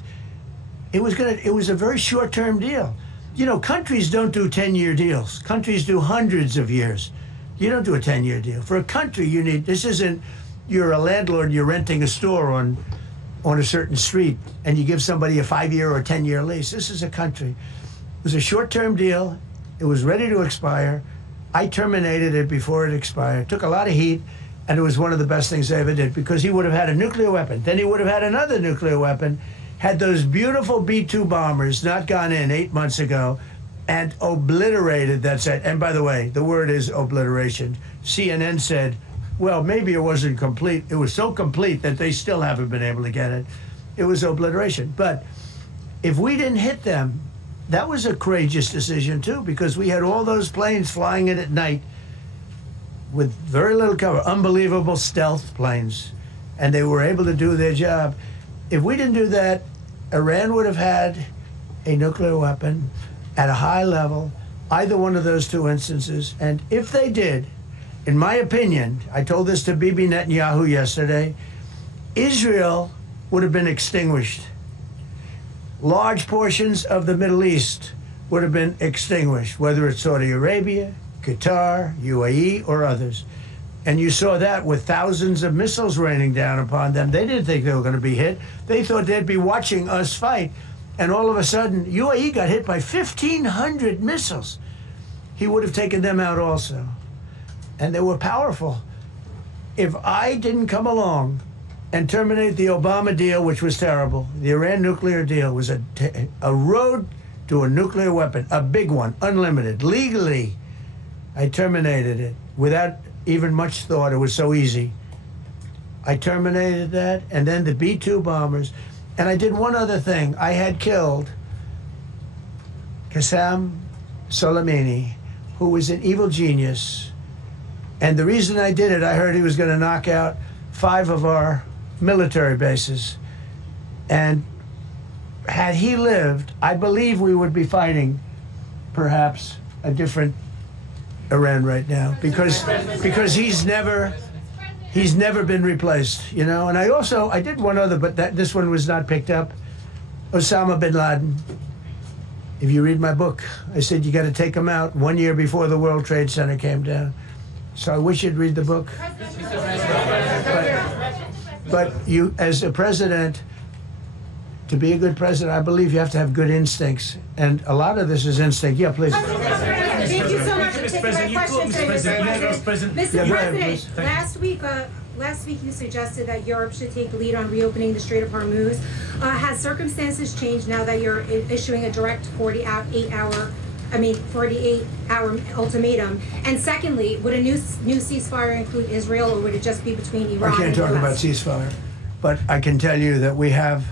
it was a very short-term deal. You know, countries don't do 10-year deals. Countries do hundreds of years. You don't do a 10-year deal. For a country, this isn't, you're a landlord, you're renting a store on a certain street, and you give somebody a 5-year or 10-year lease. This is a country. It was a short-term deal. It was ready to expire. I terminated it before it expired. Took a lot of heat, and it was one of the best things I ever did, because he would have had a nuclear weapon. Then he would have had another nuclear weapon, had those beautiful B-2 bombers not gone in 8 months ago and obliterated that site. And by the way, the word is obliteration. CNN said, well, maybe it wasn't complete. It was so complete that they still haven't been able to get it. It was obliteration. But if we didn't hit them, that was a courageous decision too, because we had all those planes flying in at night with very little cover, unbelievable stealth planes, and they were able to do their job. If we didn't do that, Iran would have had a nuclear weapon at a high level, either one of those two instances. And if they did, in my opinion, I told this to Bibi Netanyahu yesterday, Israel would have been extinguished. Large portions of the Middle East would have been extinguished, whether it's Saudi Arabia, Qatar, UAE, or others. And you saw that with thousands of missiles raining down upon them. They didn't think they were going to be hit. They thought they'd be watching us fight. And all of a sudden, UAE got hit by 1,500 missiles. He would have taken them out also. And they were powerful. If I didn't come along and terminate the Obama deal, which was terrible, the Iran nuclear deal was a road to a nuclear weapon, a big one, unlimited, legally. I terminated it without even much thought. It was so easy. I terminated that, and then the B-2 bombers. And I did one other thing. I had killed Qasem Soleimani, who was an evil genius. And the reason I did it, I heard he was going to knock out 5 of our military bases. And had he lived, I believe we would be fighting perhaps a different Iran right now, because he's never been replaced, you know. And I did one other, but this one was not picked up. Osama bin Laden. If you read my book, I said you got to take him out 1 year before the World Trade Center came down. So I wish you'd read the book. But you, as a president, to be a good president, I believe you have to have good instincts. And a lot of this is instinct. Yeah, please. Thank you so much for taking my question, Mr. President. Mr. President, last week you suggested that Europe should take the lead on reopening the Strait of Hormuz. Has circumstances changed now that you're issuing a direct 48-hour ultimatum? And secondly, would a new ceasefire include Israel, or would it just be between Iran and the US? I can't talk about ceasefire, but I can tell you that we have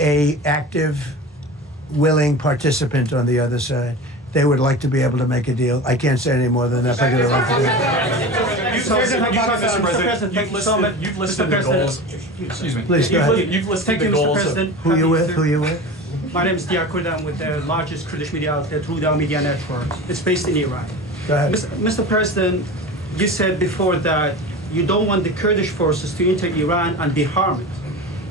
a active, willing participant on the other side. They would like to be able to make a deal. I can't say any more than that. But You've listed the goals. Excuse me. Please, go ahead. You've listed the goals. Who you with? Who you with? My name is Dia Kurda. I'm with the largest Kurdish media outlet, Ruda Media Network. It's based in Iran. Go ahead. Mr. President, you said before that you don't want the Kurdish forces to enter Iran and be harmed.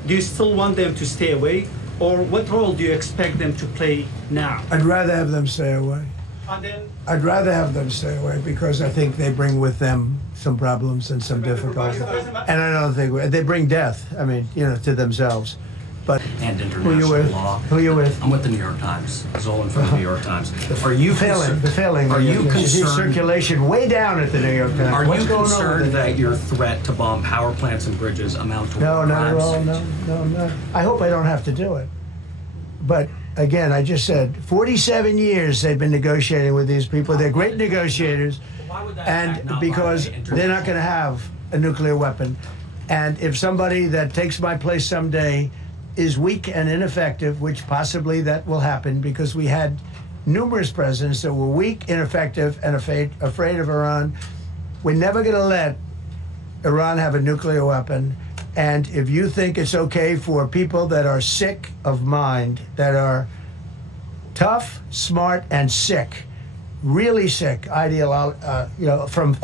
Do you still want them to stay away? Or what role do you expect them to play now? I'd rather have them stay away. I'd rather have them stay away because I think they bring with them some problems and some difficulties. And I don't think they bring death, I mean, you know, to themselves. But and international law. Who you with? I'm with the New York Times. Zolan from the New York Times. Are you failing? Are you concerned? Circulation way down at the New York Times. Are you concerned that your threat to bomb power plants and bridges amount to No, not at crimes? all. No. I hope I don't have to do it. But again, I just said 47 years they've been negotiating with these people. They're great negotiators, and because they're not going to have a nuclear weapon. And if somebody that takes my place someday is weak and ineffective, which possibly that will happen because we had numerous presidents that were weak, ineffective, and afraid of Iran, we're never going to let Iran have a nuclear weapon. And if you think it's okay for people that are sick of mind, that are tough, smart, and sick, really sick, you know, from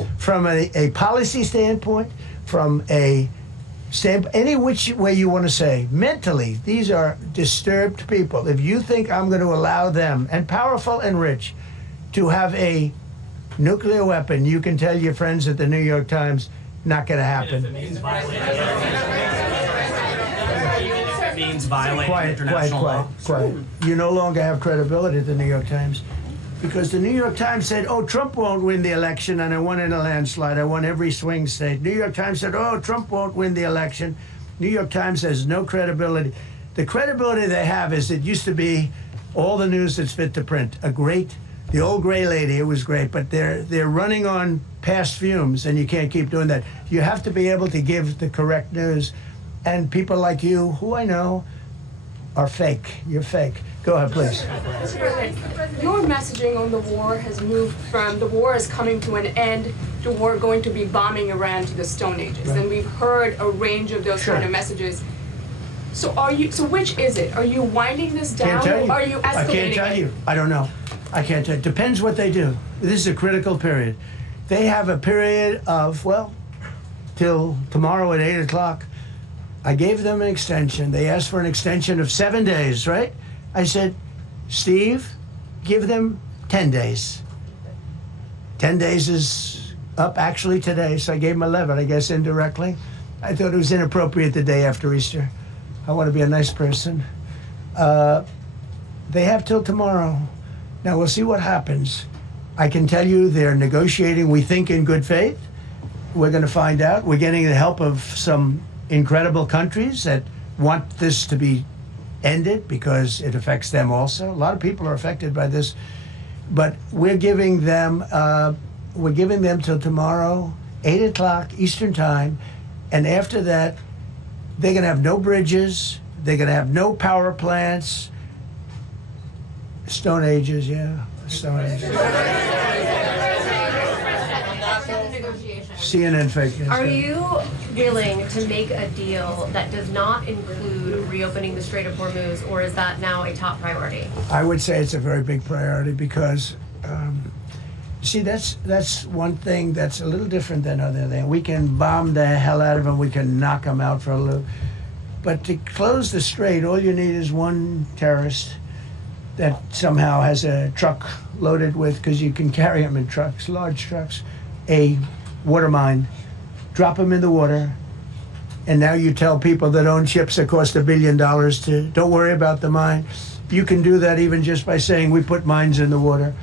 a policy standpoint, from a any which way you want to say, mentally, these are disturbed people. If you think I'm going to allow them, and powerful and rich, to have a nuclear weapon, you can tell your friends at the New York Times, not going to happen. It means violating international law. Quiet. You no longer have credibility at the New York Times. Because the New York Times said, oh, Trump won't win the election, and I won in a landslide. I won every swing state. New York Times said, oh, Trump won't win the election. New York Times has no credibility. The credibility they have is it used to be all the news that's fit to print. The old gray lady, it was great, but they're running on past fumes, and you can't keep doing that. You have to be able to give the correct news. And people like you, who I know, are fake. You're fake. Go ahead, please. Mr. President, your messaging on the war has moved from the war is coming to an end to war going to be bombing Iran to the Stone Ages. Right. And we've heard a range of those kind of messages. So which is it? Are you winding this down or are you escalating I can't tell you. I don't know. I can't tell you. Depends what they do. This is a critical period. They have a period of, well, till tomorrow at 8 o'clock. I gave them an extension. They asked for an extension of 7 days, right? I said, Steve, give them 10 days. 10 days is up actually today, so I gave them 11, I guess indirectly. I thought it was inappropriate the day after Easter. I want to be a nice person. They have till tomorrow. Now we'll see what happens. I can tell you they're negotiating, we think, in good faith. We're going to find out. We're getting the help of some incredible countries that want this to be ended because it affects them also. A lot of people are affected by this, but we're giving them till tomorrow, 8 o'clock Eastern time, and after that, they're going to have no bridges, they're going to have no power plants. Stone Ages, yeah, Stone Ages. CNN fake news. Are you willing to make a deal that does not include reopening the Strait of Hormuz, or is that now a top priority? I would say it's a very big priority because, see, that's one thing that's a little different than other things. We can bomb the hell out of them. We can knock them out for a loop. But to close the strait, all you need is one terrorist that somehow has a truck loaded with, because you can carry them in trucks, large trucks, a water mine, drop them in the water, and now you tell people that own ships that cost $1 billion to don't worry about the mine. You can do that even just by saying we put mines in the water.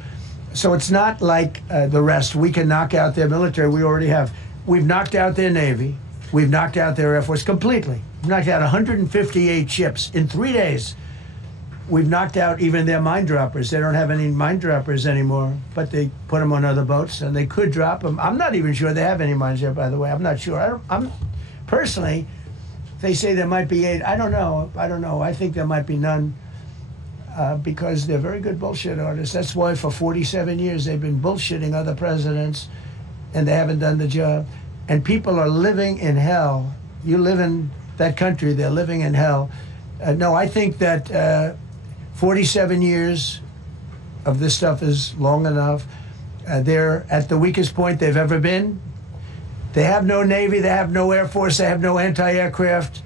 So it's not like the rest. We can knock out their military. We already have. We've knocked out their Navy. We've knocked out their Air Force completely. We've knocked out 158 ships in 3 days. We've knocked out even their mine droppers. They don't have any mine droppers anymore, but they put them on other boats, and they could drop them. I'm not even sure they have any mines there, by the way. I'm not sure. I'm personally, they say there might be 8. I don't know. I think there might be none, because they're very good bullshit artists. That's why for 47 years they've been bullshitting other presidents, and they haven't done the job. And people are living in hell. You live in that country, they're living in hell. No, I think that 47 years of this stuff is long enough. They're at the weakest point they've ever been. They have no Navy, they have no Air Force, they have no anti-aircraft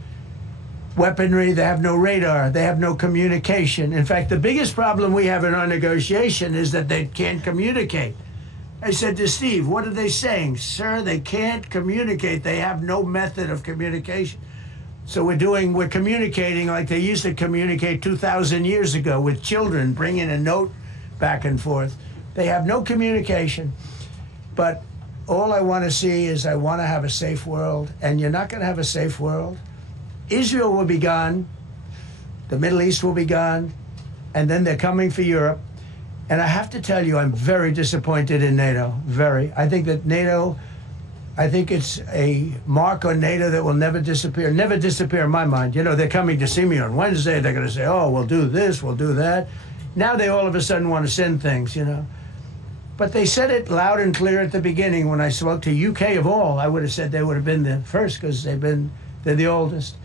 weaponry, they have no radar, they have no communication. In fact, the biggest problem we have in our negotiation is that they can't communicate. I said to Steve, what are they saying? Sir, they can't communicate. They have no method of communication. So we're communicating like they used to communicate 2,000 years ago with children, bringing a note back and forth. They have no communication. But all I want to see is I want to have a safe world, and you're not going to have a safe world. Israel will be gone. The Middle East will be gone. And then they're coming for Europe. And I have to tell you, I'm very disappointed in NATO. Very. I think that NATO, I think it's a mark on NATO that will never disappear. Never disappear in my mind. You know, they're coming to see me on Wednesday. They're going to say, oh, we'll do this, we'll do that. Now they all of a sudden want to send things, you know. But they said it loud and clear at the beginning. When I spoke to UK of all, I would have said they would have been the first, because they're the oldest.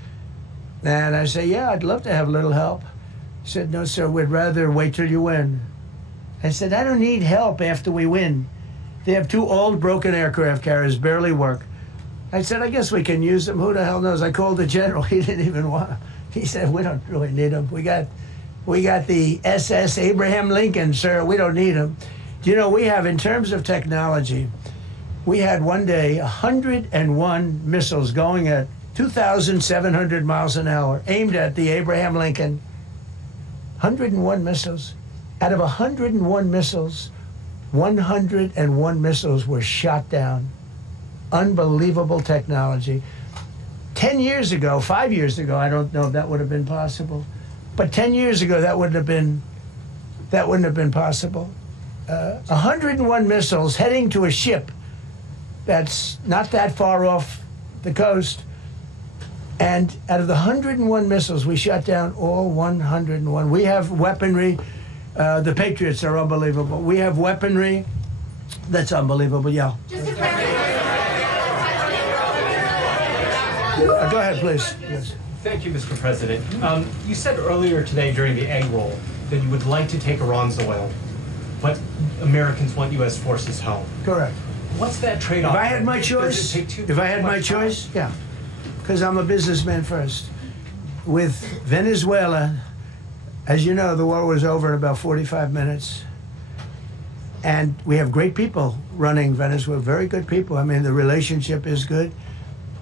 And I say, yeah, I'd love to have a little help. He said, no, sir, we'd rather wait till you win. I said, I don't need help after we win. They have 2 old broken aircraft carriers, barely work. I said, I guess we can use them. Who the hell knows? I called the general. He didn't even want them. He said, we don't really need them. We got the SS Abraham Lincoln, sir. We don't need them. You know, we have, in terms of technology, we had one day 101 missiles going at 2,700 miles an hour, aimed at the Abraham Lincoln. 101 missiles. Out of 101 missiles, 101 missiles were shot down. Unbelievable technology. 10 years ago, 5 years ago, I don't know if that would have been possible, but 10 years ago, that wouldn't have been possible. 101 missiles heading to a ship that's not that far off the coast. And out of the 101 missiles, we shot down all 101. We have weaponry. The Patriots are unbelievable. We have weaponry that's unbelievable, yeah. Go ahead, please. Yes. Thank you, Mr. President. You said earlier today during the egg roll that you would like to take Iran's oil, but Americans want U.S. forces home. Correct. What's that trade-off? If I had my choice, yeah, because I'm a businessman first. With Venezuela, as you know, the war was over in about 45 minutes. And we have great people running Venezuela, very good people. I mean, the relationship is good.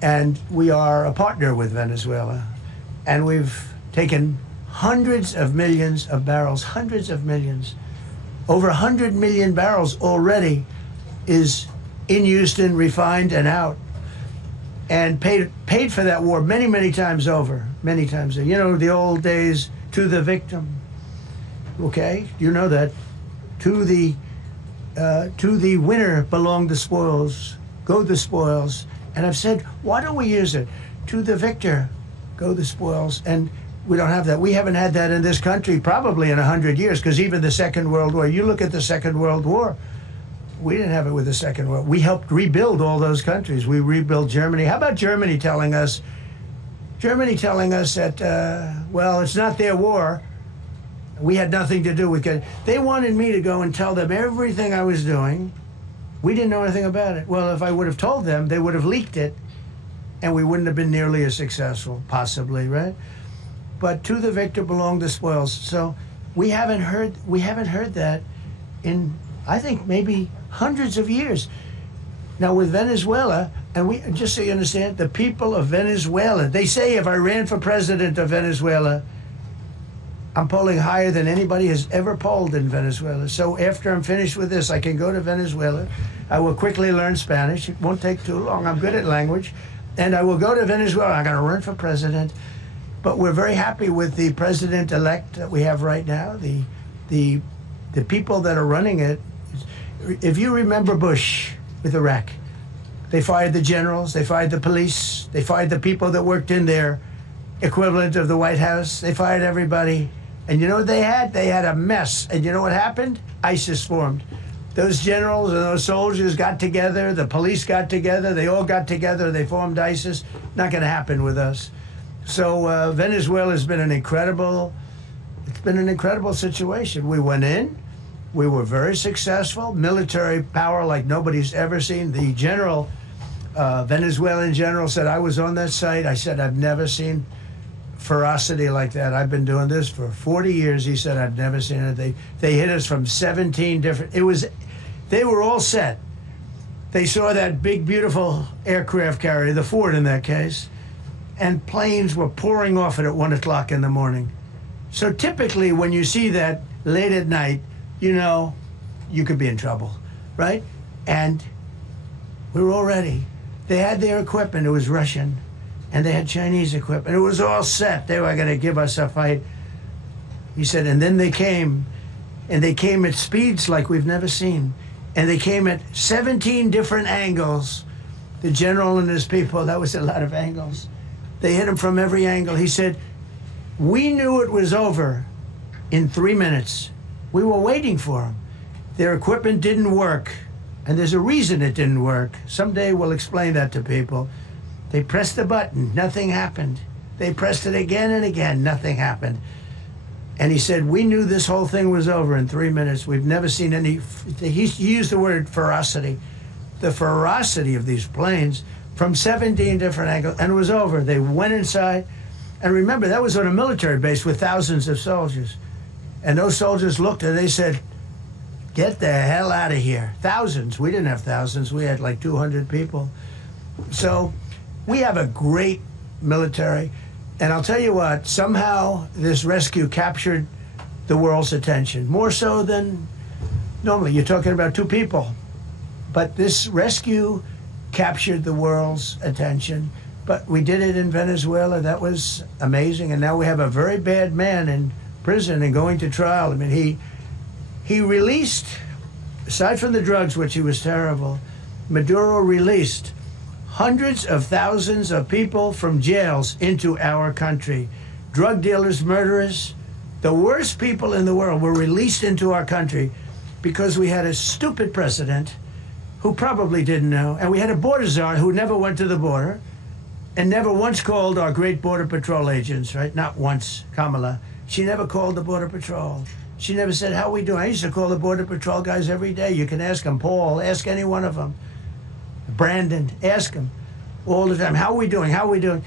And we are a partner with Venezuela. And we've taken hundreds of millions of barrels, hundreds of millions. Over 100 million barrels already is in Houston, refined and out. And paid for that war many, many times over, many times over. You know, the old days, to the victim, okay? You know that. To the winner belong the spoils, go the spoils. And I've said, why don't we use it? To the victor, go the spoils. And we don't have that. We haven't had that in this country probably in 100 years, because even the Second World War, you look at the Second World War, We didn't have it with the Second World. We helped rebuild all those countries. We rebuilt Germany. How about Germany telling us that, well, it's not their war. We had nothing to do with it. They wanted me to go and tell them everything I was doing. We didn't know anything about it. Well, if I would have told them, they would have leaked it, and we wouldn't have been nearly as successful, possibly, right? But to the victor belong the spoils. So we haven't heard that in, I think, maybe hundreds of years. Now with Venezuela, and we, just so you understand, the people of Venezuela, they say if I ran for president of Venezuela, I'm polling higher than anybody has ever polled in Venezuela. So after I'm finished with this, I can go to Venezuela. I will quickly learn Spanish. It won't take too long. I'm good at language. And I will go to Venezuela. I'm going to run for president. But we're very happy with the president-elect that we have right now. The people that are running it. If you remember Bush with Iraq, they fired the generals, they fired the police, they fired the people that worked in their equivalent of the White House. They fired everybody. And you know what they had? They had a mess. And you know what happened? ISIS formed. Those generals and those soldiers got together, the police got together, they all got together, they formed ISIS. Not going to happen with us. So Venezuela has been an incredible situation. We went in, we were very successful, military power like nobody's ever seen. The general, Venezuelan general said, I was on that site, I said, I've never seen ferocity like that. I've been doing this for 40 years. He said, I've never seen it. They hit us from 17 different, they were all set. They saw that big, beautiful aircraft carrier, the Ford in that case, and planes were pouring off it at 1 o'clock in the morning. So typically when you see that late at night, you know, you could be in trouble, right? And we were all ready. They had their equipment, it was Russian, and they had Chinese equipment. It was all set. They were going to give us a fight. He said, and then they came, and they came at speeds like we've never seen. And they came at 17 different angles. The general and his people, that was a lot of angles. They hit him from every angle. He said, we knew it was over in 3 minutes. We were waiting for them. Their equipment didn't work, and there's a reason it didn't work. Someday we'll explain that to people. They pressed the button, nothing happened. They pressed it again and again, nothing happened. And he said, we knew this whole thing was over in 3 minutes. We've never seen any, he used the word ferocity. The ferocity of these planes from 17 different angles, and it was over. They went inside, and remember, that was on a military base with thousands of soldiers. And those soldiers looked and they said, get the hell out of here. Thousands, we didn't have thousands, we had like 200 people. So we have a great military, and I'll tell you what, somehow this rescue captured the world's attention, more so than normally. You're talking about 2 people, but this rescue captured the world's attention. But we did it in Venezuela. That was amazing. And now we have a very bad man in prison and going to trial. I mean, he released, aside from the drugs, which he was terrible, Maduro released hundreds of thousands of people from jails into our country. Drug dealers, murderers, the worst people in the world were released into our country because we had a stupid president who probably didn't know, and we had a border czar who never went to the border and never once called our great border patrol agents, right? Not once, Kamala. She never called the border patrol. She never said, how are we doing? I used to call the border patrol guys every day. You can ask them, Paul, ask any one of them. Brandon, ask them all the time, how are we doing? How are we doing?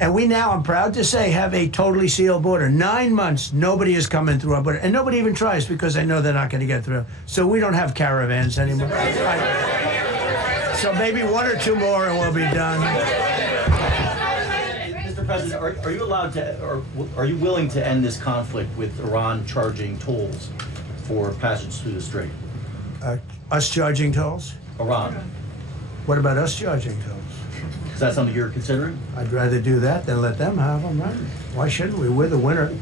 And we now, I'm proud to say, have a totally sealed border. 9 months, nobody is coming through our border. And nobody even tries because they know they're not going to get through. So we don't have caravans anymore. So maybe 1 or 2 more and we'll be done. Mr. President, are you allowed to, or are you willing to end this conflict with Iran charging tolls for passage through the strait? Us charging tolls? Iran. What about us charging tolls? Is that something you're considering? I'd rather do that than let them have them, right? Why shouldn't we? We're the winner.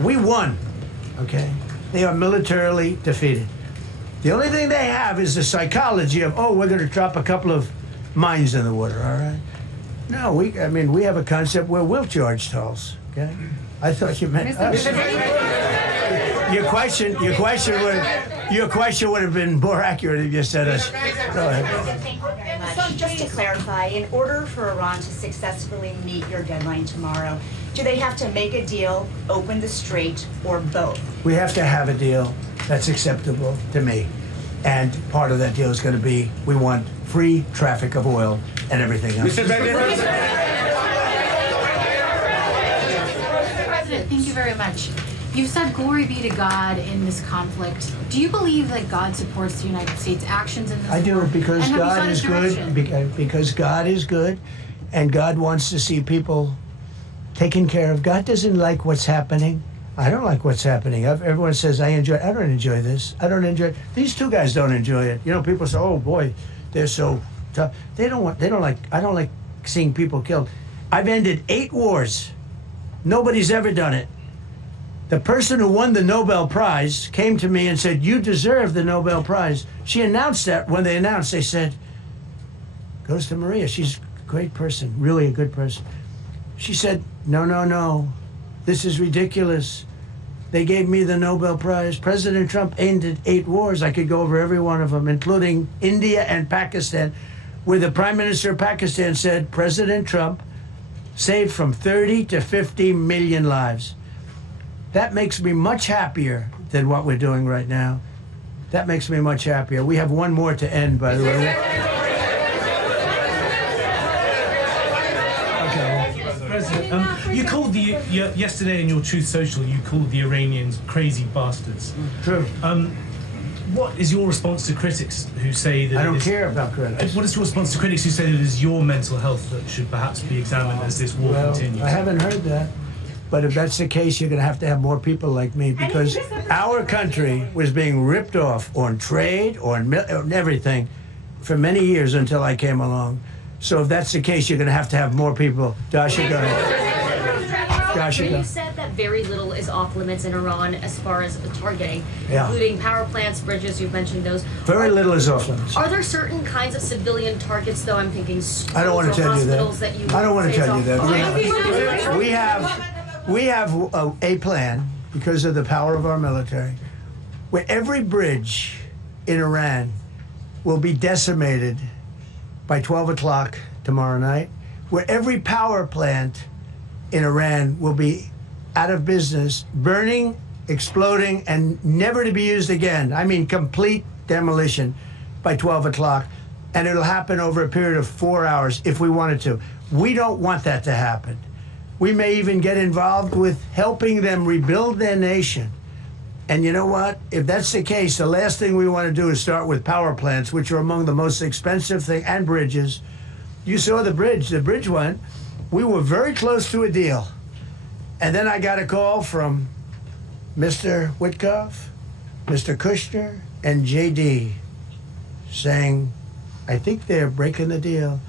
We won, okay? They are militarily defeated. The only thing they have is the psychology of, oh, we're going to drop a couple of mines in the water, all right? No, we have a concept where we'll charge tolls, okay? I thought you meant us. Your question was, Your question would have been more accurate if you said us. Go ahead. Thank you very much. So just to clarify, in order for Iran to successfully meet your deadline tomorrow, do they have to make a deal, open the strait, or both? We have to have a deal that's acceptable to me. And part of that deal is going to be we want free traffic of oil and everything else. Mr. President, thank you very much. You said glory be to God in this conflict. Do you believe that God supports the United States' actions in this I do, war? because And have you God sought is his good. direction? Because God is good, and God wants to see people taken care of. God doesn't like what's happening. I don't like what's happening. Everyone says I enjoy it. I don't enjoy this. I don't enjoy it. These two guys don't enjoy it. You know, people say, "Oh boy, they're so tough." I don't like seeing people killed. I've ended 8 wars. Nobody's ever done it. The person who won the Nobel Prize came to me and said, "You deserve the Nobel Prize." She announced that. When they announced, they said, "Goes to Maria. She's a great person, really a good person." She said, "No, no, no. This is ridiculous. They gave me the Nobel Prize. President Trump ended 8 wars. I could go over every one of them, including India and Pakistan, where the Prime Minister of Pakistan said, President Trump saved from 30 to 50 million lives." That makes me much happier than what we're doing right now. That makes me much happier. We have one more to end, by the way. President, you called yesterday in your Truth Social, you called the Iranians crazy bastards. True. What is your response to critics who say that... I don't care about critics. What is your response to critics who say that it is your mental health that should perhaps be examined as this war continues? I haven't heard that. But if that's the case, you're going to have more people like me, because our country was being ripped off on trade, on everything, for many years until I came along. So if that's the case, you're going to have more people. Dasha, go ahead. You said that very little is off limits in Iran as far as targeting, Yeah. including power plants, bridges, you've mentioned those. Very little is off limits. Are there certain kinds of civilian targets, though? I'm thinking schools I don't want to or tell you hospitals that. that you I don't want to say is tell you off- that. We have a plan, because of the power of our military, where every bridge in Iran will be decimated by 12 o'clock tomorrow night, where every power plant in Iran will be out of business, burning, exploding, and never to be used again. I mean, complete demolition by 12 o'clock. And it'll happen over a period of 4 hours if we wanted to. We don't want that to happen. We may even get involved with helping them rebuild their nation. And you know what? If that's the case, the last thing we want to do is start with power plants, which are among the most expensive thing, and bridges. You saw the bridge. The bridge went. We were very close to a deal. And then I got a call from Mr. Witkoff, Mr. Kushner, and JD saying, I think they're breaking the deal.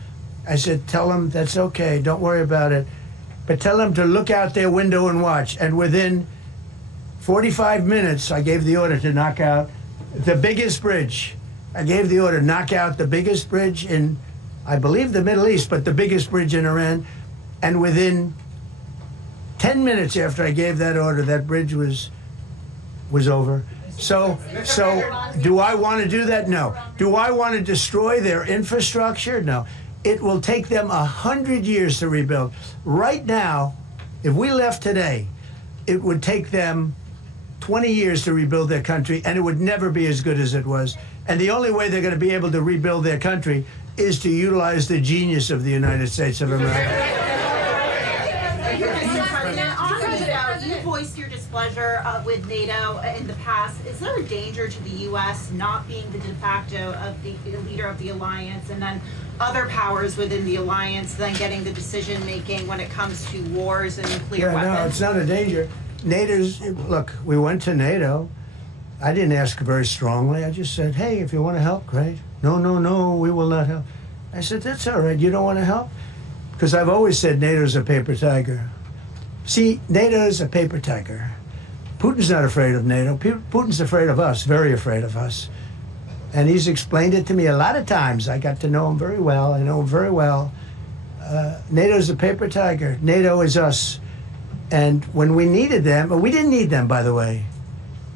I said, tell them that's okay. Don't worry about it. But tell them to look out their window and watch. And within 45 minutes, I gave the order to knock out the biggest bridge. I gave the order, knock out the biggest bridge in, I believe, the Middle East, but the biggest bridge in Iran. And within 10 minutes after I gave that order, that bridge was over. So do I want to do that? No. Do I want to destroy their infrastructure? No. It will take them 100 years to rebuild. Right now, if we left today, it would take them 20 years to rebuild their country, and it would never be as good as it was. And the only way they're going to be able to rebuild their country is to utilize the genius of the United States of America. You voiced your displeasure with NATO in the past. Is there a danger to the U.S. not being the de facto of the leader of the alliance, and then other powers within the alliance then getting the decision making when it comes to wars and nuclear weapons? No, it's not a danger. Look, we went to NATO. I didn't ask very strongly. I just said, hey, if you want to help, great. No, we will not help. I said, that's all right. You don't want to help? Because I've always said NATO's a paper tiger. See, NATO's a paper tiger. Putin's not afraid of NATO. Putin's afraid of us, very afraid of us. And he's explained it to me a lot of times. I got to know him very well. I know him very well. NATO's a paper tiger. NATO is us. And when we needed them, but we didn't need them, by the way.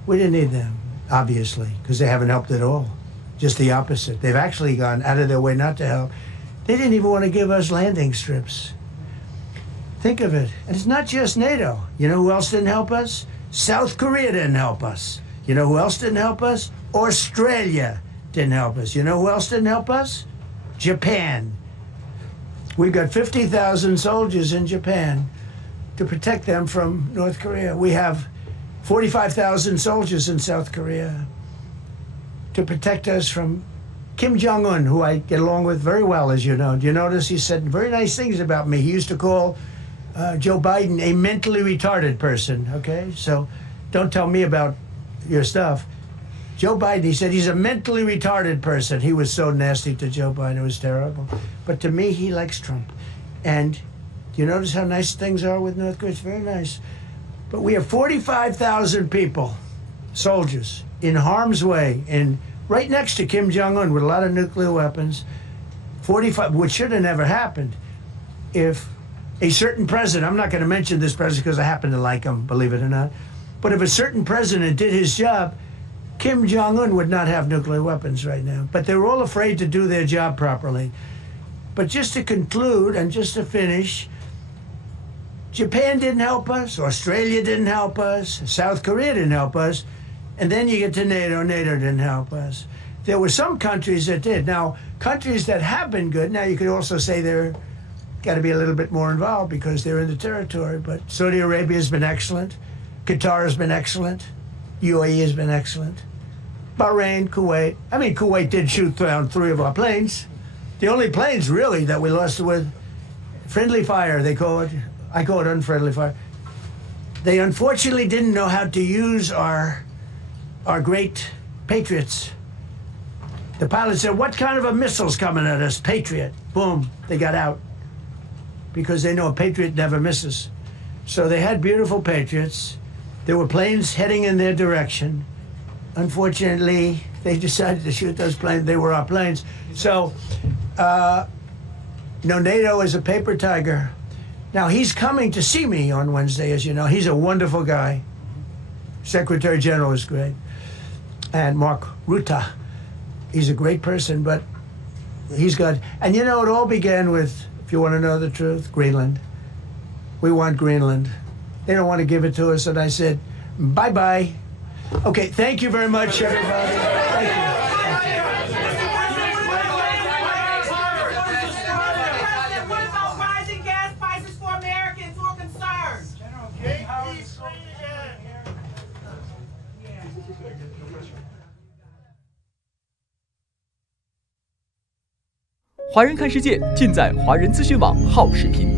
We didn't need them. obviously, because they haven't helped at all. Just the opposite. They've actually gone out of their way not to help. They didn't even want to give us landing strips. Think of it. And it's not just NATO. You know who else didn't help us? South Korea didn't help us. You know who else didn't help us? Australia didn't help us. You know who else didn't help us? Japan. We've got 50,000 soldiers in Japan to protect them from North Korea. We have 45,000 soldiers in South Korea to protect us from Kim Jong-un, who I get along with very well, as you know. Do you notice he said very nice things about me? He used to call Joe Biden a mentally retarded person, okay? So don't tell me about your stuff. Joe Biden, he said he's a mentally retarded person. He was so nasty to Joe Biden, it was terrible. But to me, he likes Trump. And do you notice how nice things are with North Korea? It's very nice. But we have 45,000 people, soldiers, in harm's way, and right next to Kim Jong-un with a lot of nuclear weapons. 45, which should have never happened if a certain president, I'm not going to mention this president because I happen to like him, believe it or not, but if a certain president did his job, Kim Jong-un would not have nuclear weapons right now. But they were all afraid to do their job properly. But just to conclude and just to finish, Japan didn't help us, Australia didn't help us, South Korea didn't help us, and then you get to NATO, NATO didn't help us. There were some countries that did. Now, countries that have been good, now you could also say they're got to be a little bit more involved because they're in the territory, but Saudi Arabia has been excellent, Qatar has been excellent, UAE has been excellent, Bahrain, Kuwait. I mean, Kuwait did shoot down 3 of our planes. The only planes, really, that we lost with friendly fire, they call it. I call it unfriendly fire. They unfortunately didn't know how to use our great Patriots. The pilot said, what kind of a missile's coming at us? Patriot. Boom, they got out. Because they know a Patriot never misses. So they had beautiful Patriots. There were planes heading in their direction. Unfortunately, they decided to shoot those planes. They were our planes. So, NATO is a paper tiger. Now, he's coming to see me on Wednesday, as you know. He's a wonderful guy. Secretary General is great. And Mark Rutte, he's a great person, but he's got... And you know, it all began with, if you want to know the truth, Greenland. We want Greenland. They don't want to give it to us, and I said, bye-bye. Okay, thank you very much, everybody. Thank you. What about rising gas prices for Americans who are concerned? General, 华人看世界尽在华人资讯网好视频。